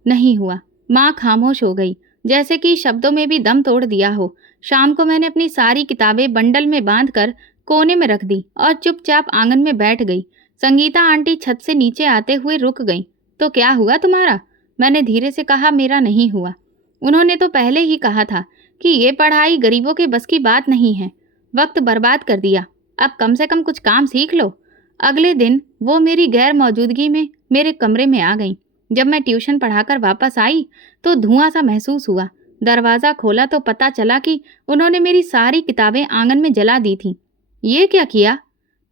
नहीं हुआ। माँ खामोश हो गई, जैसे कि शब्दों में भी दम तोड़ दिया हो। शाम को मैंने अपनी सारी किताबें बंडल में बांधकर कोने में रख दी और चुपचाप आंगन में बैठ गई। संगीता आंटी छत से नीचे आते हुए रुक गईं। तो क्या हुआ तुम्हारा? मैंने धीरे से कहा, मेरा नहीं हुआ। उन्होंने तो पहले ही कहा था कि ये पढ़ाई गरीबों के बस की बात नहीं है। वक्त बर्बाद कर दिया, अब कम से कम कुछ काम सीख लो। अगले दिन वो मेरी गैर मौजूदगी में मेरे कमरे में आ गईं। जब मैं ट्यूशन पढ़ाकर वापस आई तो धुआं सा महसूस हुआ। दरवाज़ा खोला तो पता चला कि उन्होंने मेरी सारी किताबें आंगन में जला दी थीं। ये क्या किया?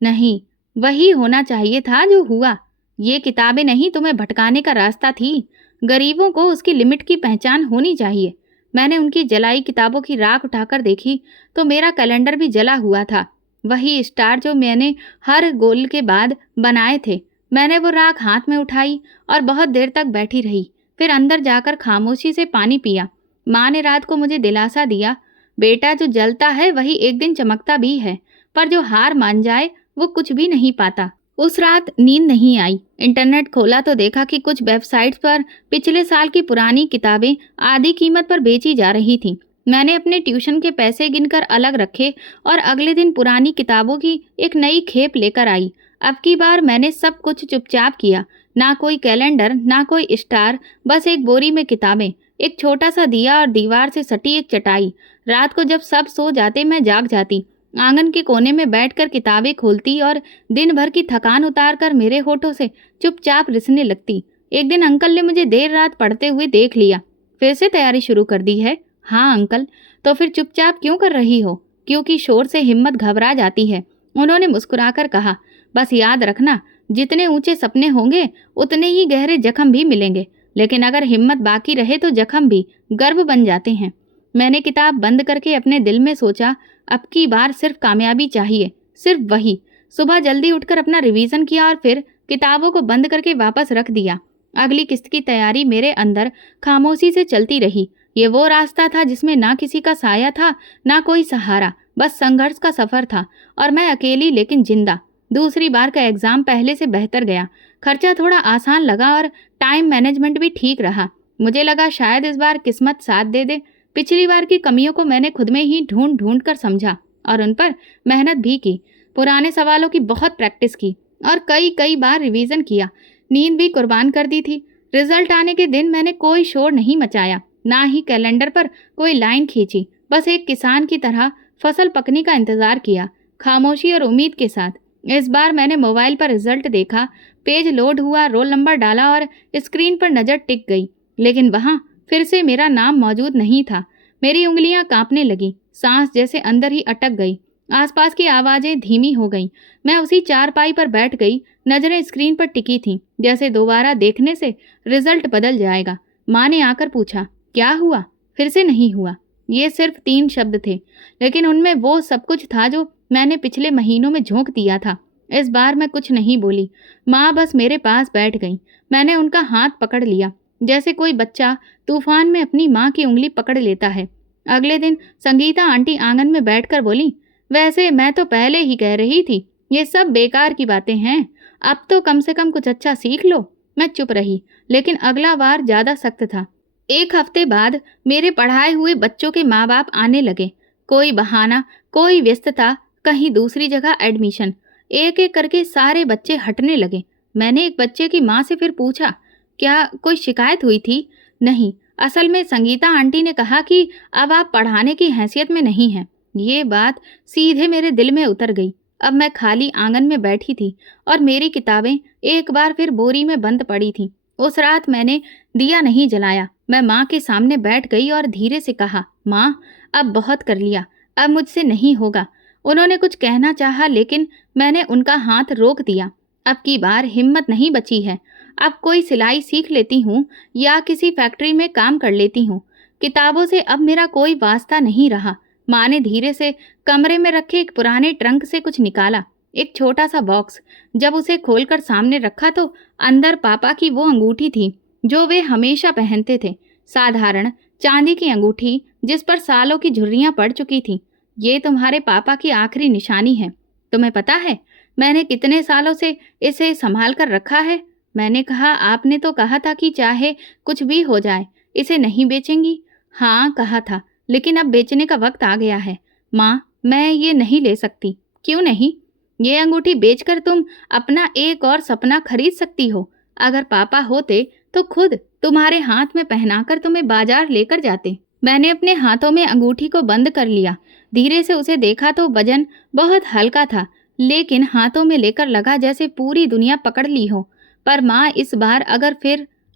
नहीं, वही होना चाहिए था जो हुआ। ये किताबें नहीं, तुम्हें भटकाने का रास्ता थी। गरीबों को उसकी लिमिट की पहचान होनी चाहिए। मैंने उनकी जलाई किताबों की राख उठाकर देखी तो मेरा कैलेंडर भी जला हुआ था, वही स्टार जो मैंने हर गोल के बाद बनाए थे। मैंने वो राख हाथ में उठाई और बहुत देर तक बैठी रही, फिर अंदर जाकर खामोशी से पानी पिया। माँ ने रात को मुझे दिलासा दिया, बेटा जो जलता है वही एक दिन चमकता भी है, पर जो हार मान जाए वो कुछ भी नहीं पाता। उस रात नींद नहीं आई। इंटरनेट खोला तो देखा कि कुछ वेबसाइट्स पर पिछले साल की पुरानी किताबें आधी कीमत पर बेची जा रही थीं। मैंने अपने ट्यूशन के पैसे गिनकर अलग रखे और अगले दिन पुरानी किताबों की एक नई खेप लेकर आई। अब की बार मैंने सब कुछ चुपचाप किया, ना कोई कैलेंडर, ना कोई स्टार, बस एक बोरी में किताबें, एक छोटा सा दिया और दीवार से सटी एक चटाई। रात को जब सब सो जाते मैं जाग जाती, आंगन के कोने में बैठकर किताबें खोलती और दिन भर की थकान उतारकर मेरे होठों से चुपचाप रिसने लगती। एक दिन अंकल ने मुझे देर रात पढ़ते हुए देख लिया। फिर से तैयारी शुरू कर दी है? हाँ अंकल। तो फिर चुपचाप क्यों कर रही हो? क्योंकि शोर से हिम्मत घबरा जाती है, उन्होंने मुस्कुराकर कहा। बस याद रखना, जितने ऊंचे सपने होंगे उतने ही गहरे जख्म भी मिलेंगे, लेकिन अगर हिम्मत बाकी रहे तो जख्म भी गर्व बन जाते हैं। मैंने किताब बंद करके अपने दिल में सोचा, अब की बार सिर्फ कामयाबी चाहिए, सिर्फ वही। सुबह जल्दी उठकर अपना रिवीजन किया और फिर किताबों को बंद करके वापस रख दिया। अगली किस्त की तैयारी मेरे अंदर खामोशी से चलती रही। ये वो रास्ता था जिसमें ना किसी का साया था, ना कोई सहारा, बस संघर्ष का सफर था और मैं अकेली लेकिन जिंदा। दूसरी बार का एग्जाम पहले से बेहतर गया। खर्चा थोड़ा आसान लगा और टाइम मैनेजमेंट भी ठीक रहा। मुझे लगा शायद इस बार किस्मत साथ दे दे। पिछली बार की कमियों को मैंने खुद में ही ढूंढ ढूंढ कर समझा और उन पर मेहनत भी की। पुराने सवालों की बहुत प्रैक्टिस की और कई कई बार रिवीजन किया। नींद भी कुर्बान कर दी थी। रिजल्ट आने के दिन मैंने कोई शोर नहीं मचाया, ना ही कैलेंडर पर कोई लाइन खींची। बस एक किसान की तरह फसल पकने का इंतजार किया, खामोशी और उम्मीद के साथ। इस बार मैंने मोबाइल पर रिजल्ट देखा, पेज लोड हुआ, रोल नंबर डाला और स्क्रीन पर नज़र टिक गई, लेकिन वहाँ फिर से मेरा नाम मौजूद नहीं था। मेरी उंगलियां कांपने लगी, सांस जैसे अंदर ही अटक गई, आसपास की आवाज़ें धीमी हो गईं। मैं उसी चारपाई पर बैठ गई, नज़रें स्क्रीन पर टिकी थीं, जैसे दोबारा देखने से रिजल्ट बदल जाएगा। माँ ने आकर पूछा, क्या हुआ? फिर से नहीं हुआ। ये सिर्फ 3 शब्द थे, लेकिन उनमें वो सब कुछ था जो मैंने पिछले महीनों में झोंक दिया था। इस बार मैं कुछ नहीं बोली। माँ बस मेरे पास बैठ गई। मैंने उनका हाथ पकड़ लिया, जैसे कोई बच्चा तूफान में अपनी माँ की उंगली पकड़ लेता है। अगले दिन संगीता आंटी आंगन में बैठकर बोली, वैसे मैं तो पहले ही कह रही थी, ये सब बेकार की बातें हैं, अब तो कम से कम कुछ अच्छा सीख लो। मैं चुप रही, लेकिन अगला वार ज़्यादा सख्त था। 1 हफ्ते बाद मेरे पढ़ाए हुए बच्चों के माँ बाप आने लगे। कोई बहाना, कोई व्यस्तता, कहीं दूसरी जगह एडमिशन। एक एक करके सारे बच्चे हटने लगे। मैंने एक बच्चे की माँ से फिर पूछा, क्या कोई शिकायत हुई थी? नहीं, असल में संगीता आंटी ने कहा कि अब आप पढ़ाने की हैसियत में नहीं हैं। ये बात सीधे मेरे दिल में उतर गई। अब मैं खाली आंगन में बैठी थी और मेरी किताबें एक बार फिर बोरी में बंद पड़ी थीं। उस रात मैंने दिया नहीं जलाया। मैं माँ के सामने बैठ गई और धीरे से कहा, माँ, अब बहुत कर लिया, अब मुझसे नहीं होगा। उन्होंने कुछ कहना चाहा, लेकिन मैंने उनका हाथ रोक दिया। अब की बार हिम्मत नहीं बची है। अब कोई सिलाई सीख लेती हूँ या किसी फैक्ट्री में काम कर लेती हूँ। किताबों से अब मेरा कोई वास्ता नहीं रहा। माँ ने धीरे से कमरे में रखे एक पुराने ट्रंक से कुछ निकाला, एक छोटा सा बॉक्स। जब उसे खोलकर सामने रखा तो अंदर पापा की वो अंगूठी थी जो वे हमेशा पहनते थे। साधारण चांदी की अंगूठी जिस पर सालों की झुर्रियाँ पड़ चुकी थीं। ये तुम्हारे पापा की आखिरी निशानी है। तुम्हें पता है मैंने कितने सालों से इसे संभाल कर रखा है? मैंने कहा, आपने तो कहा था कि चाहे कुछ भी हो जाए इसे नहीं बेचेंगी। हाँ कहा था, लेकिन अब बेचने का वक्त आ गया है। माँ, मैं ये नहीं ले सकती। क्यों नहीं? ये अंगूठी बेचकर तुम अपना एक और सपना खरीद सकती हो। अगर पापा होते तो खुद तुम्हारे हाथ में पहनाकर तुम्हें बाजार लेकर जाते। मैंने अपने हाथों में अंगूठी को बंद कर लिया। धीरे से उसे देखा तो वजन बहुत हल्का था, लेकिन हाथों में लेकर लगा जैसे पूरी दुनिया पकड़ ली हो। पर माँ, इस बार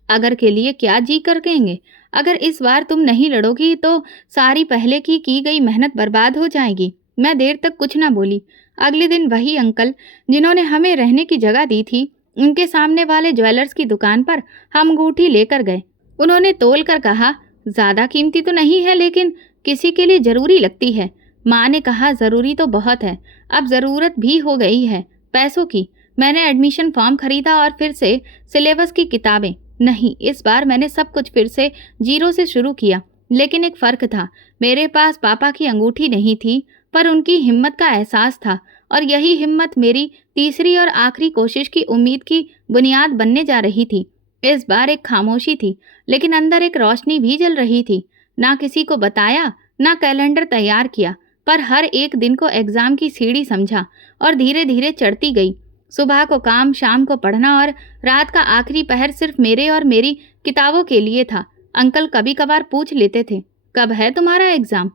अगर के लिए क्या जी कर कहेंगे? अगर इस बार तुम नहीं लड़ोगी तो सारी पहले की गई मेहनत बर्बाद हो जाएगी। मैं देर तक कुछ ना बोली। अगले दिन वही अंकल जिन्होंने हमें रहने की जगह दी थी, उनके सामने वाले ज्वेलर्स की दुकान पर हम अंगूठी लेकर गए। उन्होंने तोल कर कहा, ज़्यादा कीमती तो नहीं है, लेकिन किसी के लिए ज़रूरी लगती है। माँ ने कहा, ज़रूरी तो बहुत है, अब ज़रूरत भी हो गई है पैसों की। मैंने एडमिशन फॉर्म खरीदा और फिर से सिलेबस की किताबें। नहीं, इस बार मैंने सब कुछ फिर से जीरो से शुरू किया। लेकिन एक फ़र्क था, मेरे पास पापा की अंगूठी नहीं थी, पर उनकी हिम्मत का एहसास था और यही हिम्मत मेरी तीसरी और आखिरी कोशिश की उम्मीद की बुनियाद बनने जा रही थी। इस बार एक खामोशी थी, लेकिन अंदर एक रोशनी भी जल रही थी। ना किसी को बताया, ना कैलेंडर तैयार किया, पर हर एक दिन को एग्ज़ाम की सीढ़ी समझा और धीरे-धीरे चढ़ती गई। सुबह को काम, शाम को पढ़ना और रात का आखिरी पहर सिर्फ मेरे और मेरी किताबों के लिए था। अंकल कभी-कभार पूछ लेते थे, "कब है तुम्हारा एग्ज़ाम?"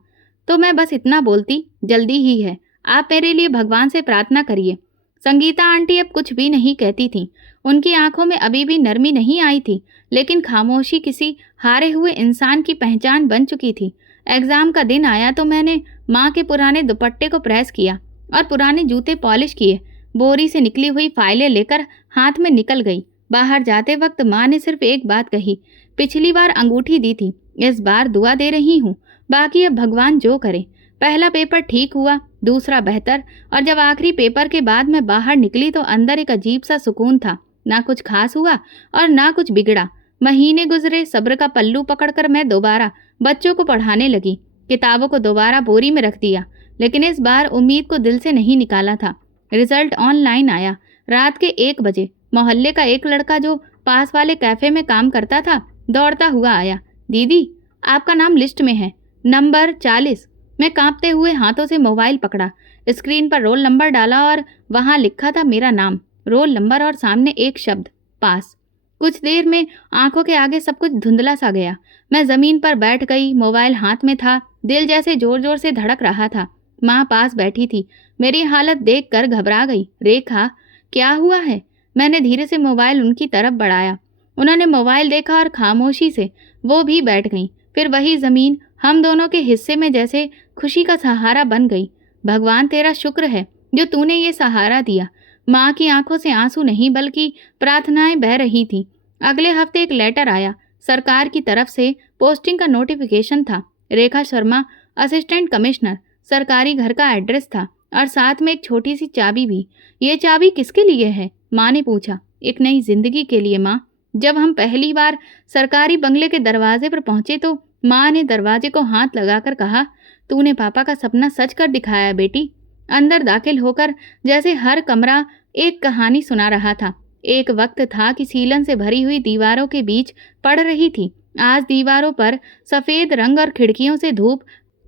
तो मैं बस इतना बोलती, "जल्दी ही है। आप मेरे लिए भगवान से प्रार्थना करिए।" संगीता आंटी अब कुछ भी नहीं कहती थीं। उनकी आंखों में अभी भी नरमी नहीं आई थी, लेकिन खामोशी किसी हारे हुए इंसान की पहचान बन चुकी थी। एग्ज़ाम का दिन आया तो मैंने माँ के पुराने दुपट्टे को प्रेस किया और पुराने जूते पॉलिश किए। बोरी से निकली हुई फाइलें लेकर हाथ में निकल गई। बाहर जाते वक्त माँ ने सिर्फ एक बात कही, "पिछली बार अंगूठी दी थी, इस बार दुआ दे रही हूँ, बाकी अब भगवान जो करे।" पहला पेपर ठीक हुआ, दूसरा बेहतर, और जब आखिरी पेपर के बाद मैं बाहर निकली तो अंदर एक अजीब सा सुकून था। ना कुछ खास हुआ और ना कुछ बिगड़ा। महीने गुजरे, सब्र का पल्लू पकड़कर मैं दोबारा बच्चों को पढ़ाने लगी, किताबों को दोबारा बोरी में रख दिया, लेकिन इस बार उम्मीद को दिल से नहीं निकाला था। रिजल्ट ऑनलाइन आया। रात के 1 बजे मोहल्ले का एक लड़का जो पास वाले कैफे में काम करता था, दौड़ता हुआ आया, "दीदी, आपका नाम लिस्ट में है, नंबर 40।" मैं कांपते हुए हाथों से मोबाइल पकड़ा, स्क्रीन पर रोल नंबर डाला और वहां लिखा था मेरा नाम, रोल नंबर और सामने एक शब्द, पास। कुछ देर में आंखों के आगे सब कुछ धुंधला सा गया। मैं जमीन पर बैठ गई, मोबाइल हाथ में था, दिल जैसे जोर जोर से धड़क रहा था। माँ पास बैठी थी, मेरी हालत देखकर घबरा गई। "रेखा, क्या हुआ है?" मैंने धीरे से मोबाइल उनकी तरफ बढ़ाया। उन्होंने मोबाइल देखा और खामोशी से वो भी बैठ गईं। फिर वही जमीन हम दोनों के हिस्से में जैसे खुशी का सहारा बन गई। "भगवान तेरा शुक्र है जो तूने ये सहारा दिया।" माँ की आंखों से आंसू नहीं बल्कि प्रार्थनाएं बह रही थीं। अगले हफ्ते एक लेटर आया, सरकार की तरफ से पोस्टिंग का नोटिफिकेशन था। Rekha Sharma, assistant commissioner. सरकारी घर का एड्रेस था और साथ में एक छोटी सी चाबी भी। "ये चाबी किसके लिए है?" माँ ने पूछा। "एक नई जिंदगी के लिए माँ।" जब हम पहली बार सरकारी बंगले के दरवाजे पर पहुंचे तो माँ ने दरवाजे को हाथ लगाकर कहा, "तूने पापा का सपना सच कर दिखाया बेटी।" अंदर दाखिल होकर जैसे हर कमरा एक कहानी सुना रहा था। एक वक्त था कि सीलन से भरी हुई दीवारों के बीच पड़ रही थी। आज दीवारों पर सफेद रंग और खिड़कियों से धूप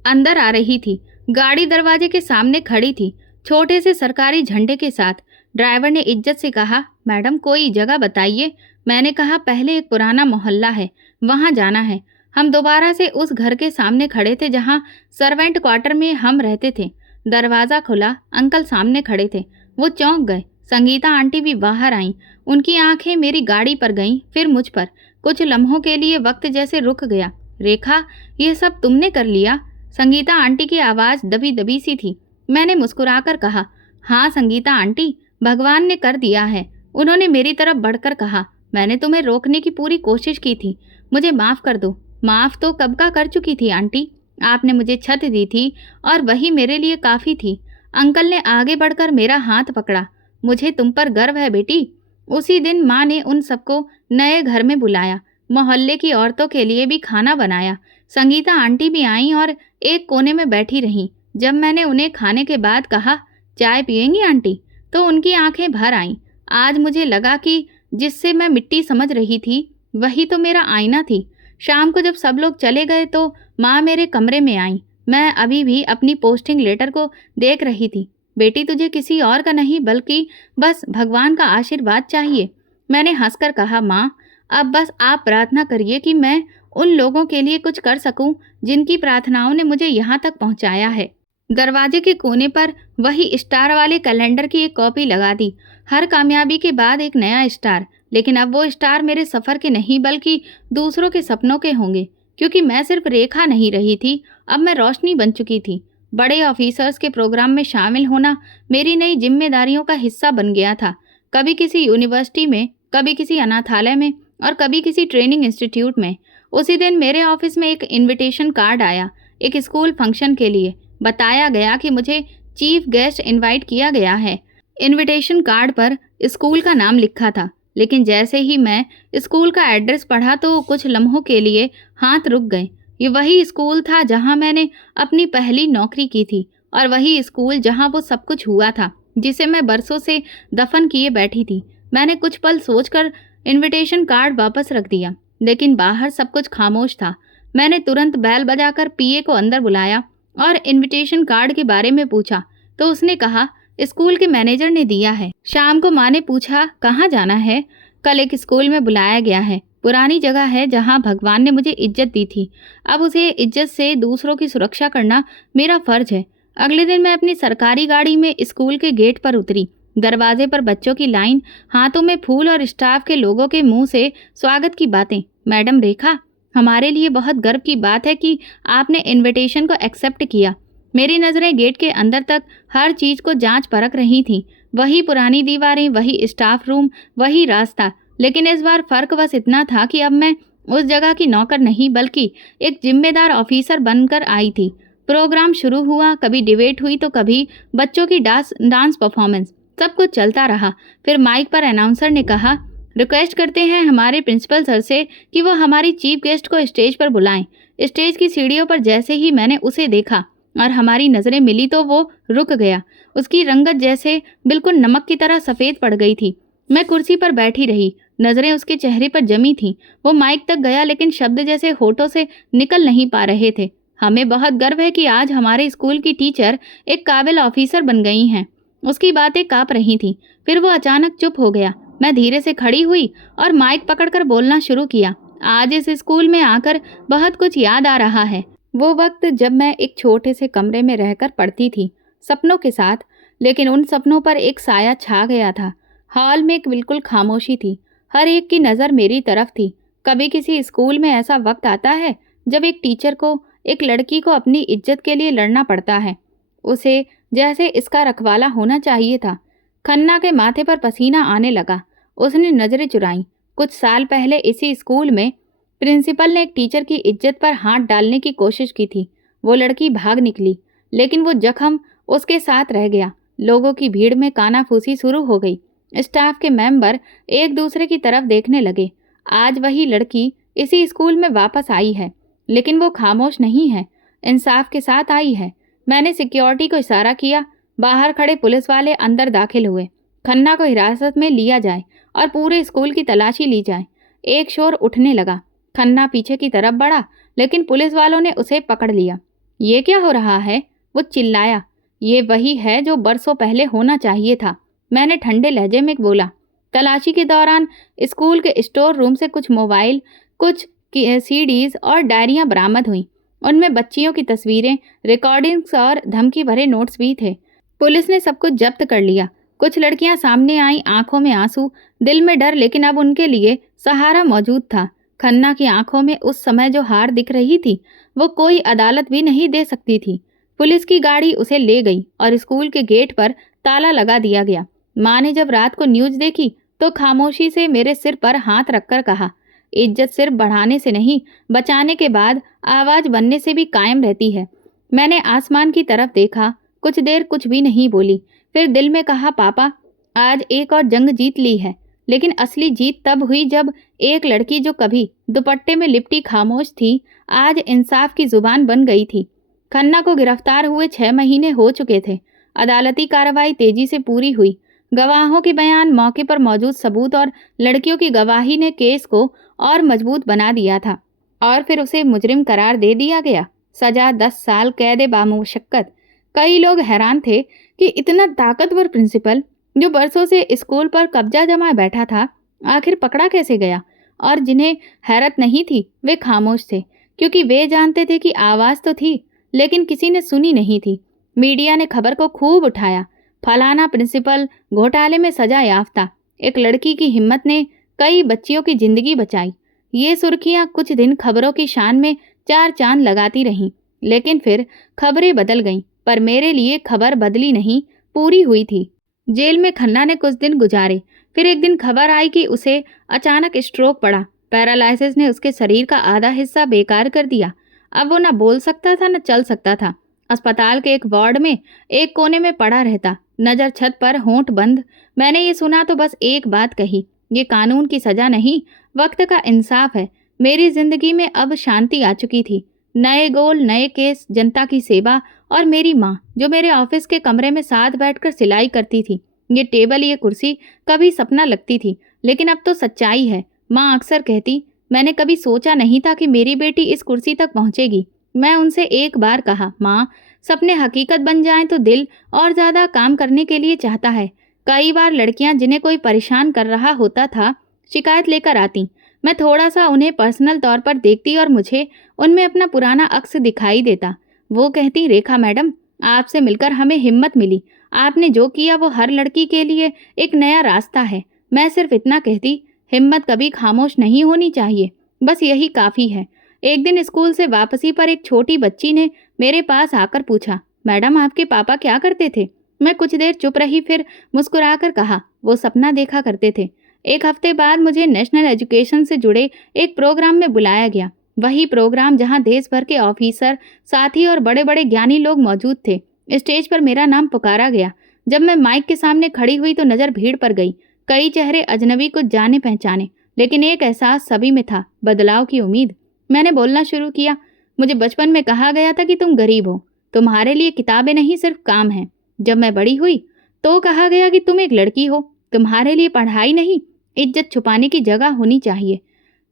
अंदर आ रही थी। गाड़ी दरवाजे के सामने खड़ी थी, छोटे से सरकारी झंडे के साथ। ड्राइवर ने इज्जत से कहा, "मैडम, कोई जगह बताइए।" मैंने कहा, "पहले एक पुराना मोहल्ला है, वहां जाना है।" हम दोबारा से उस घर के सामने खड़े थे जहां सर्वेंट क्वार्टर में हम रहते थे। दरवाज़ा खुला, अंकल सामने खड़े थे। वो चौंक गए। संगीता आंटी भी बाहर आईं। उनकी आंखें मेरी गाड़ी पर गईं, फिर मुझ पर। कुछ लम्हों के लिए वक्त जैसे रुक गया। "रेखा, ये सब तुमने कर लिया?" संगीता आंटी की आवाज़ दबी दबी सी थी। मैंने मुस्कुराकर कहा, "हाँ संगीता आंटी, भगवान ने कर दिया है।" उन्होंने मेरी तरफ बढ़कर कहा, "मैंने तुम्हें रोकने की पूरी कोशिश की थी, मुझे माफ़ कर दो।" "माफ़ तो कब का कर चुकी थी आंटी। आपने मुझे छत दी थी और वही मेरे लिए काफ़ी थी।" अंकल ने आगे बढ़कर मेरा हाथ पकड़ा। "मुझे तुम पर गर्व है बेटी।" उसी दिन माँ ने उन सबको नए घर में बुलाया, मोहल्ले की औरतों के लिए भी खाना बनाया। संगीता आंटी भी आईं और एक कोने में बैठी रहीं। जब मैंने उन्हें खाने के बाद कहा, "चाय पिएंगी आंटी?" तो उनकी आंखें भर आईं। आज मुझे लगा कि जिससे मैं मिट्टी समझ रही थी, वही तो मेरा आईना थी। शाम को जब सब लोग चले गए तो माँ मेरे कमरे में आईं। मैं अभी भी अपनी पोस्टिंग लेटर को देख रही थी। "बेटी, तुझे किसी और का नहीं बल्कि बस भगवान का आशीर्वाद चाहिए।" मैंने हंसकर कहा, "माँ, अब बस आप प्रार्थना करिए कि मैं उन लोगों के लिए कुछ कर सकूं जिनकी प्रार्थनाओं ने मुझे यहाँ तक पहुँचाया है।" दरवाजे के कोने पर वही स्टार वाले कैलेंडर की एक कॉपी लगा दी। हर कामयाबी के बाद एक नया स्टार। लेकिन अब वो स्टार मेरे सफ़र के नहीं बल्कि दूसरों के सपनों के होंगे, क्योंकि मैं सिर्फ रेखा नहीं रही थी, अब मैं रोशनी बन चुकी थी। बड़े ऑफिसर्स के प्रोग्राम में शामिल होना मेरी नई जिम्मेदारियों का हिस्सा बन गया था। कभी किसी यूनिवर्सिटी में, कभी किसी अनाथालय में और कभी किसी ट्रेनिंग इंस्टीट्यूट में। उसी दिन मेरे ऑफिस में एक इनविटेशन कार्ड आया, एक स्कूल फंक्शन के लिए। बताया गया कि मुझे चीफ गेस्ट इनवाइट किया गया है। इनविटेशन कार्ड पर स्कूल का नाम लिखा था, लेकिन जैसे ही मैं स्कूल का एड्रेस पढ़ा तो कुछ लम्हों के लिए हाथ रुक गए। ये वही स्कूल था जहाँ मैंने अपनी पहली नौकरी की थी और वही स्कूल जहाँ वो सब कुछ हुआ था जिसे मैं बरसों से दफन किए बैठी थी। मैंने कुछ पल सोचकर इनविटेशन कार्ड वापस रख दिया, लेकिन बाहर सब कुछ खामोश था। मैंने तुरंत बैल बजाकर पीए को अंदर बुलाया और इनविटेशन कार्ड के बारे में पूछा तो उसने कहा स्कूल के मैनेजर ने दिया है। शाम को माँ ने पूछा कहाँ जाना है। कल एक स्कूल में बुलाया गया है, पुरानी जगह है जहाँ भगवान ने मुझे इज्जत दी थी। अब उसे इज्जत से दूसरों की सुरक्षा करना मेरा फर्ज है। अगले दिन मैं अपनी सरकारी गाड़ी में स्कूल के गेट पर उतरी। दरवाजे पर बच्चों की लाइन, हाथों में फूल और स्टाफ के लोगों के मुंह से स्वागत की बातें। मैडम रेखा, हमारे लिए बहुत गर्व की बात है कि आपने इनविटेशन को एक्सेप्ट किया। मेरी नज़रें गेट के अंदर तक हर चीज़ को जांच परख रही थीं। वही पुरानी दीवारें, वही स्टाफ रूम, वही रास्ता, लेकिन इस बार फ़र्क बस इतना था कि अब मैं उस जगह की नौकर नहीं बल्कि एक जिम्मेदार ऑफिसर बनकर आई थी। प्रोग्राम शुरू हुआ, कभी डिबेट हुई तो कभी बच्चों की डांस परफॉर्मेंस, सब कुछ चलता रहा। फिर माइक पर अनाउंसर ने कहा, रिक्वेस्ट करते हैं हमारे प्रिंसिपल सर से कि वो हमारी चीफ गेस्ट को स्टेज पर बुलाएं। स्टेज की सीढ़ियों पर जैसे ही मैंने उसे देखा और हमारी नज़रें मिली तो वो रुक गया। उसकी रंगत जैसे बिल्कुल नमक की तरह सफ़ेद पड़ गई थी। मैं कुर्सी पर बैठी रही, नज़रें उसके चेहरे पर जमी थीं। वो माइक तक गया लेकिन शब्द जैसे होठों से निकल नहीं पा रहे थे। हमें बहुत गर्व है कि आज हमारे स्कूल की टीचर एक काबिल ऑफिसर बन गई हैं। उसकी बातें काँप रही थीं। फिर वो अचानक चुप हो गया। मैं धीरे से खड़ी हुई और माइक पकड़कर बोलना शुरू किया। आज इस स्कूल में आकर बहुत कुछ याद आ रहा है। वो वक्त जब मैं एक छोटे से कमरे में रहकर पढ़ती थी, सपनों के साथ, लेकिन उन सपनों पर एक साया छा गया था। हॉल में एक बिल्कुल खामोशी थी। हर एक की नज़र मेरी तरफ थी। कभी किसी स्कूल में ऐसा वक्त आता है जब एक टीचर को, एक लड़की को अपनी इज्जत के लिए लड़ना पड़ता है। उसे जैसे इसका रखवाला होना चाहिए था। खन्ना के माथे पर पसीना आने लगा। उसने नज़रें चुराईं। कुछ साल पहले इसी स्कूल में प्रिंसिपल ने एक टीचर की इज्जत पर हाथ डालने की कोशिश की थी। वो लड़की भाग निकली, लेकिन वो जख्म उसके साथ रह गया। लोगों की भीड़ में कानाफूसी शुरू हो गई। स्टाफ के मेंबर एक दूसरे की तरफ देखने लगे। आज वही लड़की इसी स्कूल में वापस आई है, लेकिन वो खामोश नहीं है, इंसाफ के साथ आई है। मैंने सिक्योरिटी को इशारा किया। बाहर खड़े पुलिस वाले अंदर दाखिल हुए। खन्ना को हिरासत में लिया जाए और पूरे स्कूल की तलाशी ली जाए। एक शोर उठने लगा। खन्ना पीछे की तरफ बढ़ा, लेकिन पुलिस वालों ने उसे पकड़ लिया। ये क्या हो रहा है? वो चिल्लाया। ये वही है जो बरसों पहले होना चाहिए था, मैंने ठंडे लहजे में बोला। तलाशी के दौरान स्कूल के स्टोर रूम से कुछ मोबाइल, कुछ सीडीज और डायरियां बरामद हुई। उनमें बच्चियों की तस्वीरें, रिकॉर्डिंग्स और धमकी भरे नोट्स भी थे। पुलिस ने सब कुछ जब्त कर लिया। कुछ लड़कियां सामने आईं, आंखों में आंसू, दिल में डर, लेकिन अब उनके लिए सहारा मौजूद था। खन्ना की आंखों में उस समय जो हार दिख रही थी, वो कोई अदालत भी नहीं दे सकती थी। पुलिस की गाड़ी उसे ले गई और स्कूल के गेट पर ताला लगा दिया गया। माँ ने जब रात को न्यूज़ देखी तो खामोशी से मेरे सिर पर हाथ रखकर कहा, इज्जत सिर्फ बढ़ाने से नहीं, बचाने के बाद आवाज़ बनने से भी कायम रहती है। मैंने आसमान की तरफ देखा, कुछ देर कुछ भी नहीं बोली। फिर दिल में कहा, पापा, आज एक और जंग जीत ली है, लेकिन असली जीत तब हुई जब एक लड़की जो कभी दुपट्टे में लिपटी खामोश थी, आज इंसाफ की जुबान बन गई थी। खन्ना को गिरफ्तार हुए 6 महीने हो चुके थे। अदालती कार्रवाई तेजी से पूरी हुई। गवाहों के बयान, मौके पर मौजूद सबूत और लड़कियों की गवाही ने केस को और मजबूत बना दिया था और फिर उसे मुजरिम करार दे दिया गया। सजा 10 साल कैद बामुशक्कत। कई लोग हैरान थे कि इतना ताकतवर प्रिंसिपल जो बरसों से स्कूल पर कब्जा जमाए बैठा था, आखिर पकड़ा कैसे गया। और जिन्हें हैरत नहीं थी वे खामोश थे, क्योंकि वे जानते थे कि आवाज़ तो थी, लेकिन किसी ने सुनी नहीं थी। मीडिया ने खबर को खूब उठाया। फलाना प्रिंसिपल घोटाले में सजा याफ्ता, एक लड़की की हिम्मत ने कई बच्चियों की जिंदगी बचाई। ये सुर्खियां कुछ दिन खबरों की शान में 4 चांद लगाती रहीं, लेकिन फिर खबरें बदल गईं। पर मेरे लिए खबर बदली नहीं, पूरी हुई थी। जेल में खन्ना ने कुछ दिन गुजारे। फिर एक दिन खबर आई कि उसे अचानक स्ट्रोक पड़ा। पैरालिसिस ने उसके शरीर का आधा हिस्सा बेकार कर दिया। अब वो न बोल सकता था न चल सकता था। अस्पताल के एक वार्ड में एक कोने में पड़ा रहता, नज़र छत पर, होंठ बंद। मैंने ये सुना तो बस एक बात कही, ये कानून की सज़ा नहीं, वक्त का इंसाफ है। मेरी जिंदगी में अब शांति आ चुकी थी। नए गोल, नए केस, जनता की सेवा और मेरी माँ जो मेरे ऑफिस के कमरे में साथ बैठकर सिलाई करती थी। ये टेबल, ये कुर्सी कभी सपना लगती थी, लेकिन अब तो सच्चाई है। माँ अक्सर कहती, मैंने कभी सोचा नहीं था कि मेरी बेटी इस कुर्सी तक पहुंचेगी। मैं उनसे एक बार कहा, माँ, सपने हकीकत बन जाएं तो दिल और ज़्यादा काम करने के लिए चाहता है। कई बार लड़कियां जिन्हें कोई परेशान कर रहा होता था, शिकायत लेकर आती। मैं थोड़ा सा उन्हें पर्सनल तौर पर देखती और मुझे उनमें अपना पुराना अक्स दिखाई देता। वो कहती, रेखा मैडम, आपसे मिलकर हमें हिम्मत मिली। आपने जो किया वो हर लड़की के लिए एक नया रास्ता है। मैं सिर्फ इतना कहती, हिम्मत कभी खामोश नहीं होनी चाहिए, बस यही काफ़ी है। एक दिन स्कूल से वापसी पर एक छोटी बच्ची ने मेरे पास आकर पूछा, मैडम आपके पापा क्या करते थे? मैं कुछ देर चुप रही, फिर मुस्कुराकर कहा, वो सपना देखा करते थे। एक हफ्ते बाद मुझे नेशनल एजुकेशन से जुड़े एक प्रोग्राम में बुलाया गया। वही प्रोग्राम जहां देश भर के ऑफिसर, साथी और बड़े बड़े ज्ञानी लोग मौजूद थे। स्टेज पर मेरा नाम पुकारा गया। जब मैं माइक के सामने खड़ी हुई तो नज़र भीड़ पर गई। कई चेहरे अजनबी, कुछ जाने पहचाने, लेकिन एक एहसास सभी में था, बदलाव की उम्मीद। मैंने बोलना शुरू किया, मुझे बचपन में कहा गया था कि तुम गरीब हो, तुम्हारे लिए किताबें नहीं सिर्फ काम है। जब मैं बड़ी हुई तो कहा गया कि तुम एक लड़की हो, तुम्हारे लिए पढ़ाई नहीं, इज्जत छुपाने की जगह होनी चाहिए।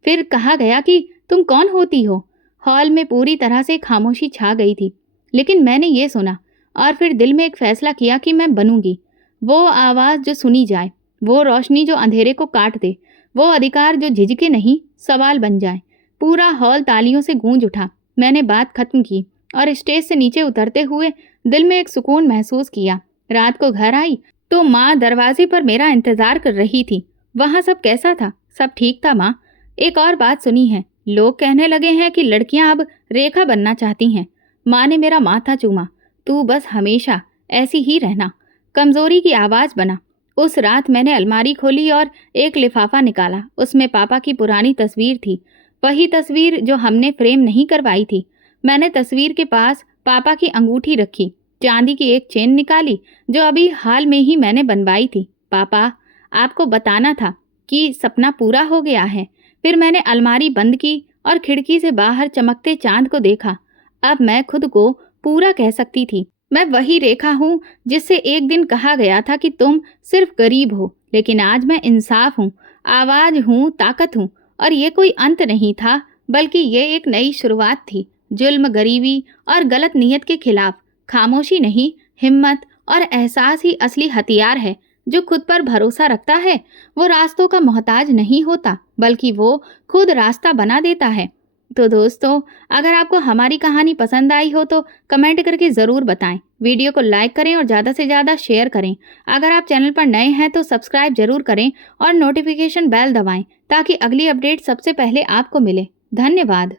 फिर कहा गया कि तुम कौन होती हो। हॉल में पूरी तरह से खामोशी छा गई थी, लेकिन मैंने ये सुना और फिर दिल में एक फैसला किया कि मैं बनूंगी वो आवाज़ जो सुनी जाए, वो रोशनी जो अंधेरे को काट दे, वो अधिकार जो झिझके नहीं सवाल बन जाए। पूरा हॉल तालियों से गूंज उठा। मैंने बात खत्म की और स्टेज से नीचे उतरते हुए दिल में एक सुकून महसूस किया। रात को घर आई तो माँ दरवाजे पर मेरा इंतजार कर रही थी। वहाँ सब कैसा था? सब ठीक था माँ। एक और बात सुनी है, लोग कहने लगे हैं कि लड़कियां अब रेखा बनना चाहती हैं। माँ ने मेरा माथा चूमा, तू बस हमेशा ऐसी ही रहना। कमजोरी की आवाज़ बना। उस रात मैंने अलमारी खोली और एक लिफाफा निकाला। उसमें पापा की पुरानी तस्वीर थी, वही तस्वीर जो हमने फ्रेम नहीं करवाई थी। मैंने तस्वीर के पास पापा की अंगूठी रखी, चांदी की एक चेन निकाली जो अभी हाल में ही मैंने बनवाई थी। पापा, आपको बताना था कि सपना पूरा हो गया है। फिर मैंने अलमारी बंद की और खिड़की से बाहर चमकते चांद को देखा। अब मैं खुद को पूरा कह सकती थी। मैं वही रेखा हूँ जिससे एक दिन कहा गया था कि तुम सिर्फ गरीब हो, लेकिन आज मैं इंसाफ हूँ, आवाज हूँ, ताकत हूँ। और ये कोई अंत नहीं था, बल्कि ये एक नई शुरुआत थी। जुल्म, गरीबी और गलत नीयत के खिलाफ खामोशी नहीं, हिम्मत और एहसास ही असली हथियार है। जो खुद पर भरोसा रखता है वो रास्तों का मोहताज नहीं होता, बल्कि वो खुद रास्ता बना देता है। तो दोस्तों, अगर आपको हमारी कहानी पसंद आई हो तो कमेंट करके ज़रूर बताएं। वीडियो को लाइक करें और ज़्यादा से ज़्यादा शेयर करें। अगर आप चैनल पर नए हैं तो सब्सक्राइब जरूर करें और नोटिफिकेशन बेल दबाएं ताकि अगली अपडेट सबसे पहले आपको मिले। धन्यवाद।